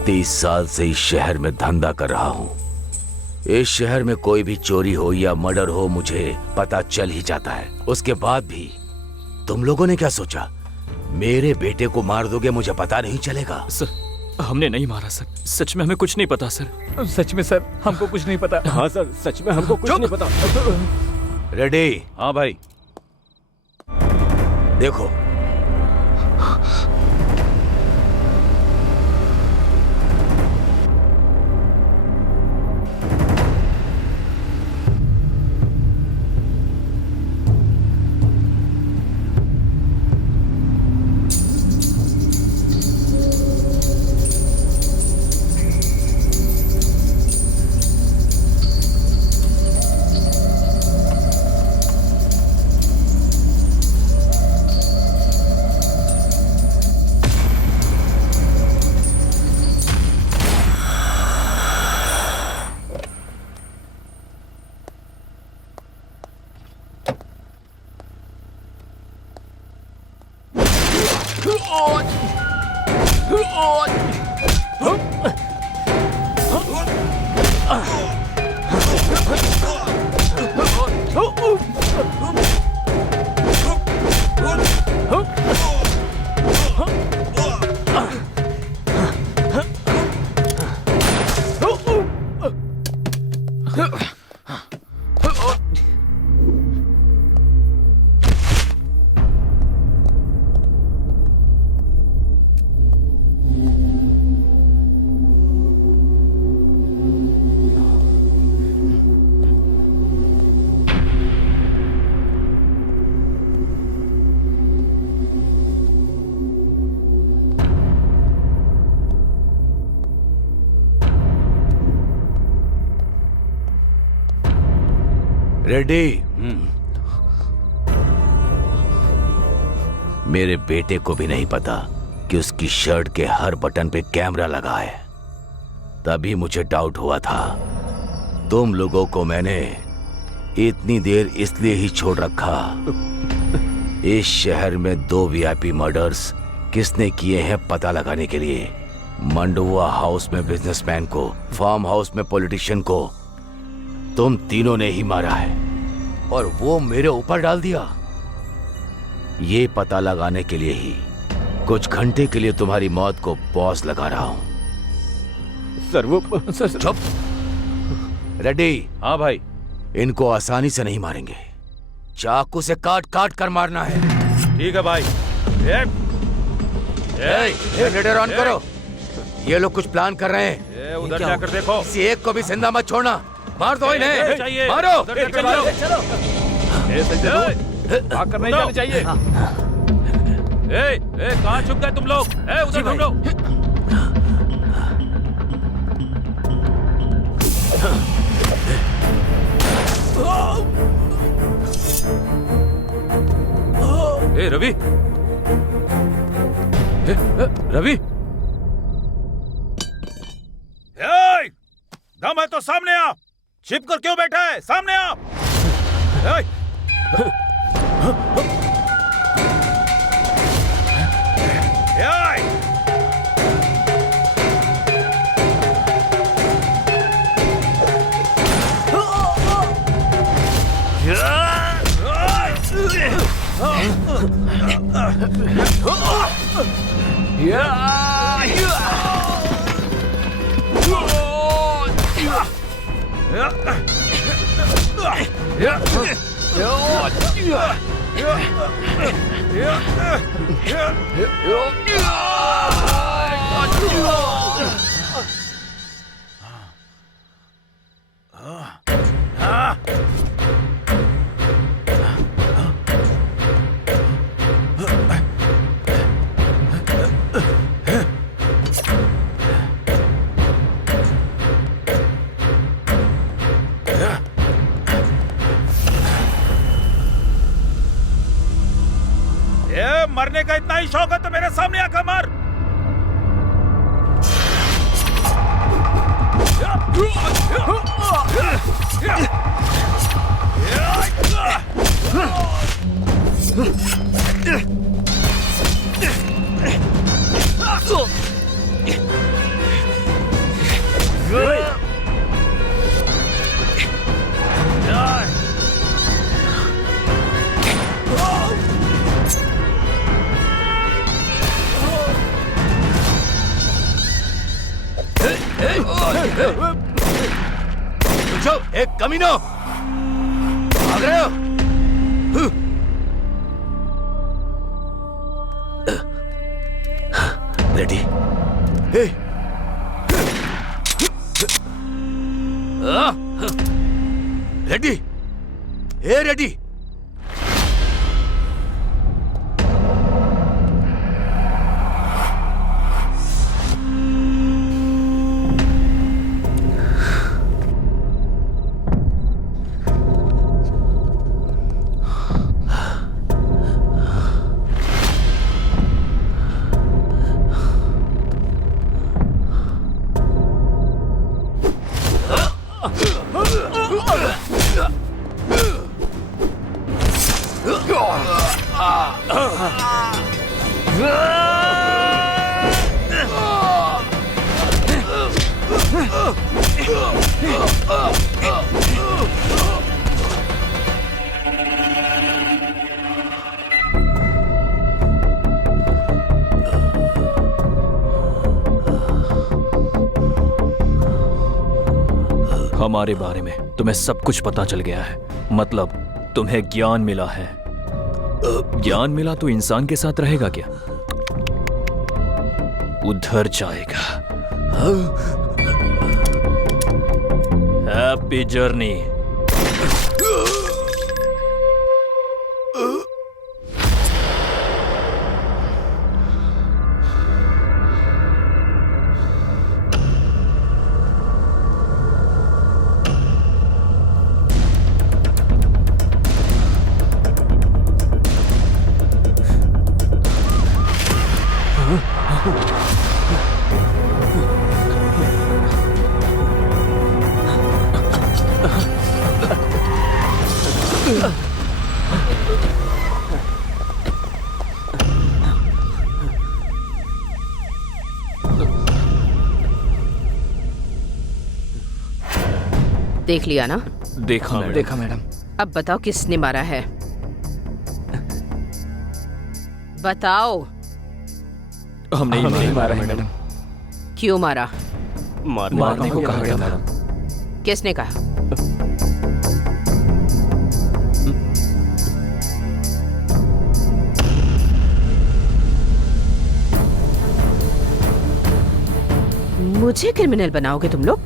तीस साल से इस शहर में धंधा कर रहा हूं। इस शहर में कोई भी चोरी हो या मर्डर हो मुझे पता चल ही जाता है। उसके बाद भी तुम लोगों ने क्या सोचा, मेरे बेटे को मार दोगे, मुझे पता नहीं चलेगा? सर, हमने नहीं मारा सर। सच में हमें कुछ नहीं पता सर। सच में सर, हमको कुछ नहीं पता। हाँ सर, सच में हमको कुछ नहीं पता। रेडी? हाँ भाई। देखो, रेडी? मेरे बेटे को भी नहीं पता कि उसकी शर्ट के हर बटन पे कैमरा लगा है। तभी मुझे डाउट हुआ था। तुम लोगों को मैंने इतनी देर इसलिए ही छोड़ रखा। इस शहर में 2 वीआईपी मर्डर्स किसने किए हैं पता लगाने के लिए। मंडुआ हाउस में बिजनेसमैन को, फार्म हाउस में पॉलिटिशियन को तुम तीनों ने ही मारा है और वो मेरे ऊपर डाल दिया। ये पता लगाने के लिए ही कुछ घंटे के लिए तुम्हारी मौत को पॉज लगा रहा हूं। सर वो चुप। रेडी? हाँ भाई। इनको आसानी से नहीं मारेंगे, चाकू से काट काट कर मारना है। ठीक है भाई। जनरेटर ऑन करो। ये लोग कुछ प्लान कर रहे हैं। उधर जाकर देखो। किसी एक को भी जिंदा मत छोड़ना। मार दो इन्हें। मारो। चलो। भाग कर नहीं जाना चाहिए। कहाँ छुप गए तुम लोग? उधर ढूंढो। रवि, रवि, दम है तो सामने आ। छिप कर क्यों बैठा है? सामने आ। मरने का इतना ही शौक है तो मेरे सामने आकर मार। एक कमीनो, भाग रहे हो? हमारे बारे में तुम्हें सब कुछ पता चल गया है, मतलब तुम्हें ज्ञान मिला है। ज्ञान मिला तो इंसान के साथ रहेगा क्या? उधर जाएगा। Happy journey. देख लिया ना? देखा मैडम। देखा मैडम। अब बताओ किसने मारा है? बताओ। हमने नहीं मारा मैडम। क्यों मारा? मारने को कहा गया मैडम। किसने कहा? मुझे क्रिमिनल बनाओगे तुम लोग?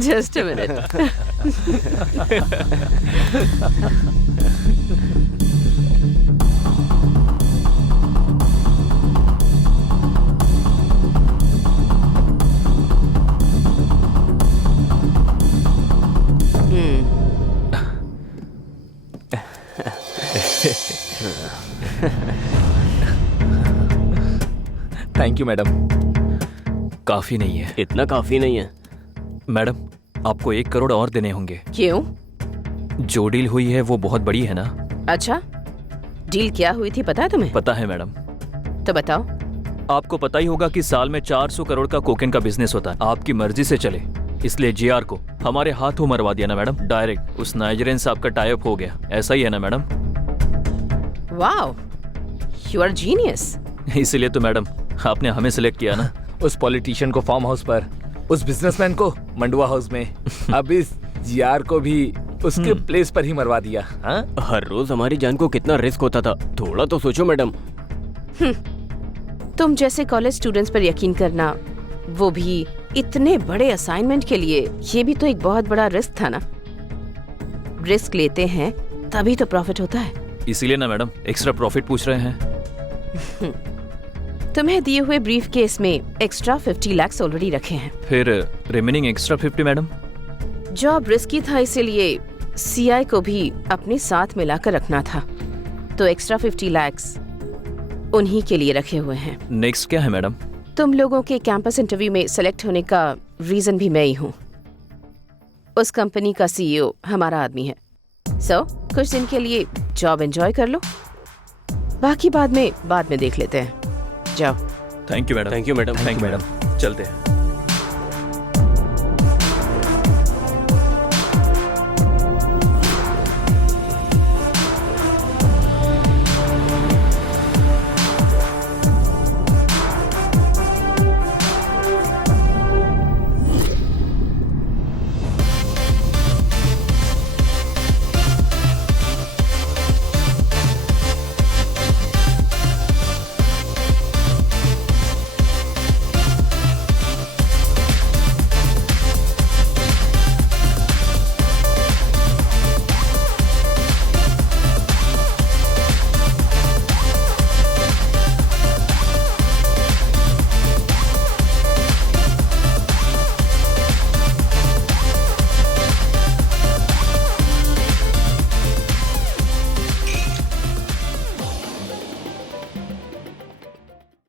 Just a minute. Thank you madam. काफी नहीं है। इतना काफी नहीं है मैडम, आपको 1 करोड़ और देने होंगे। क्यों? जो डील हुई है वो बहुत बड़ी है ना। अच्छा, डील क्या हुई थी पता है तुम्हें? पता है मैडम। तो बताओ। आपको पता ही होगा कि साल में 400 करोड़ का कोकेन का बिजनेस होता है। आपकी मर्जी से चले, इसलिए जीआर को हमारे हाथों मरवा दिया ना मैडम। डायरेक्ट उस नाइजीरियन साहब का टाई अप हो गया। ऐसा ही है ना madam? Wow, you are genius. इसीलिए तो मैडम आपने हमें सिलेक्ट किया ना। उस पॉलिटिशियन को फार्म हाउस पर, उस बिजनेसमैन को मंडुआ हाउस में, अब इस जीआर को भी उसके प्लेस पर ही मरवा दिया। हाँ? हर रोज हमारी जान को कितना रिस्क होता था, थोड़ा तो सोचो मैडम। तुम जैसे कॉलेज स्टूडेंट्स पर यकीन करना, वो भी इतने बड़े असाइनमेंट के लिए, ये भी तो एक बहुत बड़ा रिस्क था ना। रिस्क लेते हैं तभी तो प्रॉफिट होता है। इसीलिए ना मैडम एक्स्ट्रा प्रॉफिट पूछ रहे हैं। तुम्हें दिए हुए ब्रीफ केस में एक्स्ट्रा 50 लाख ऑलरेडी रखे हैं। फिर remaining extra 50 madam? Job risky था, इसीलिए सीआई को भी अपने साथ मिलाकर रखना था, तो एक्स्ट्रा 50 लाख उन्हीं के लिए रखे हुए हैं। नेक्स्ट क्या है मैडम? तुम लोगों के कैंपस इंटरव्यू में सेलेक्ट होने का रीजन भी मैं ही हूँ। उस कंपनी का सीईओ हमारा आदमी है। सो कुछ दिन के लिए जॉब एंजॉय कर लो, बाकी बाद में देख लेते हैं। जाओ। Thank you madam. Thank you madam. Thank you madam. चलते हैं।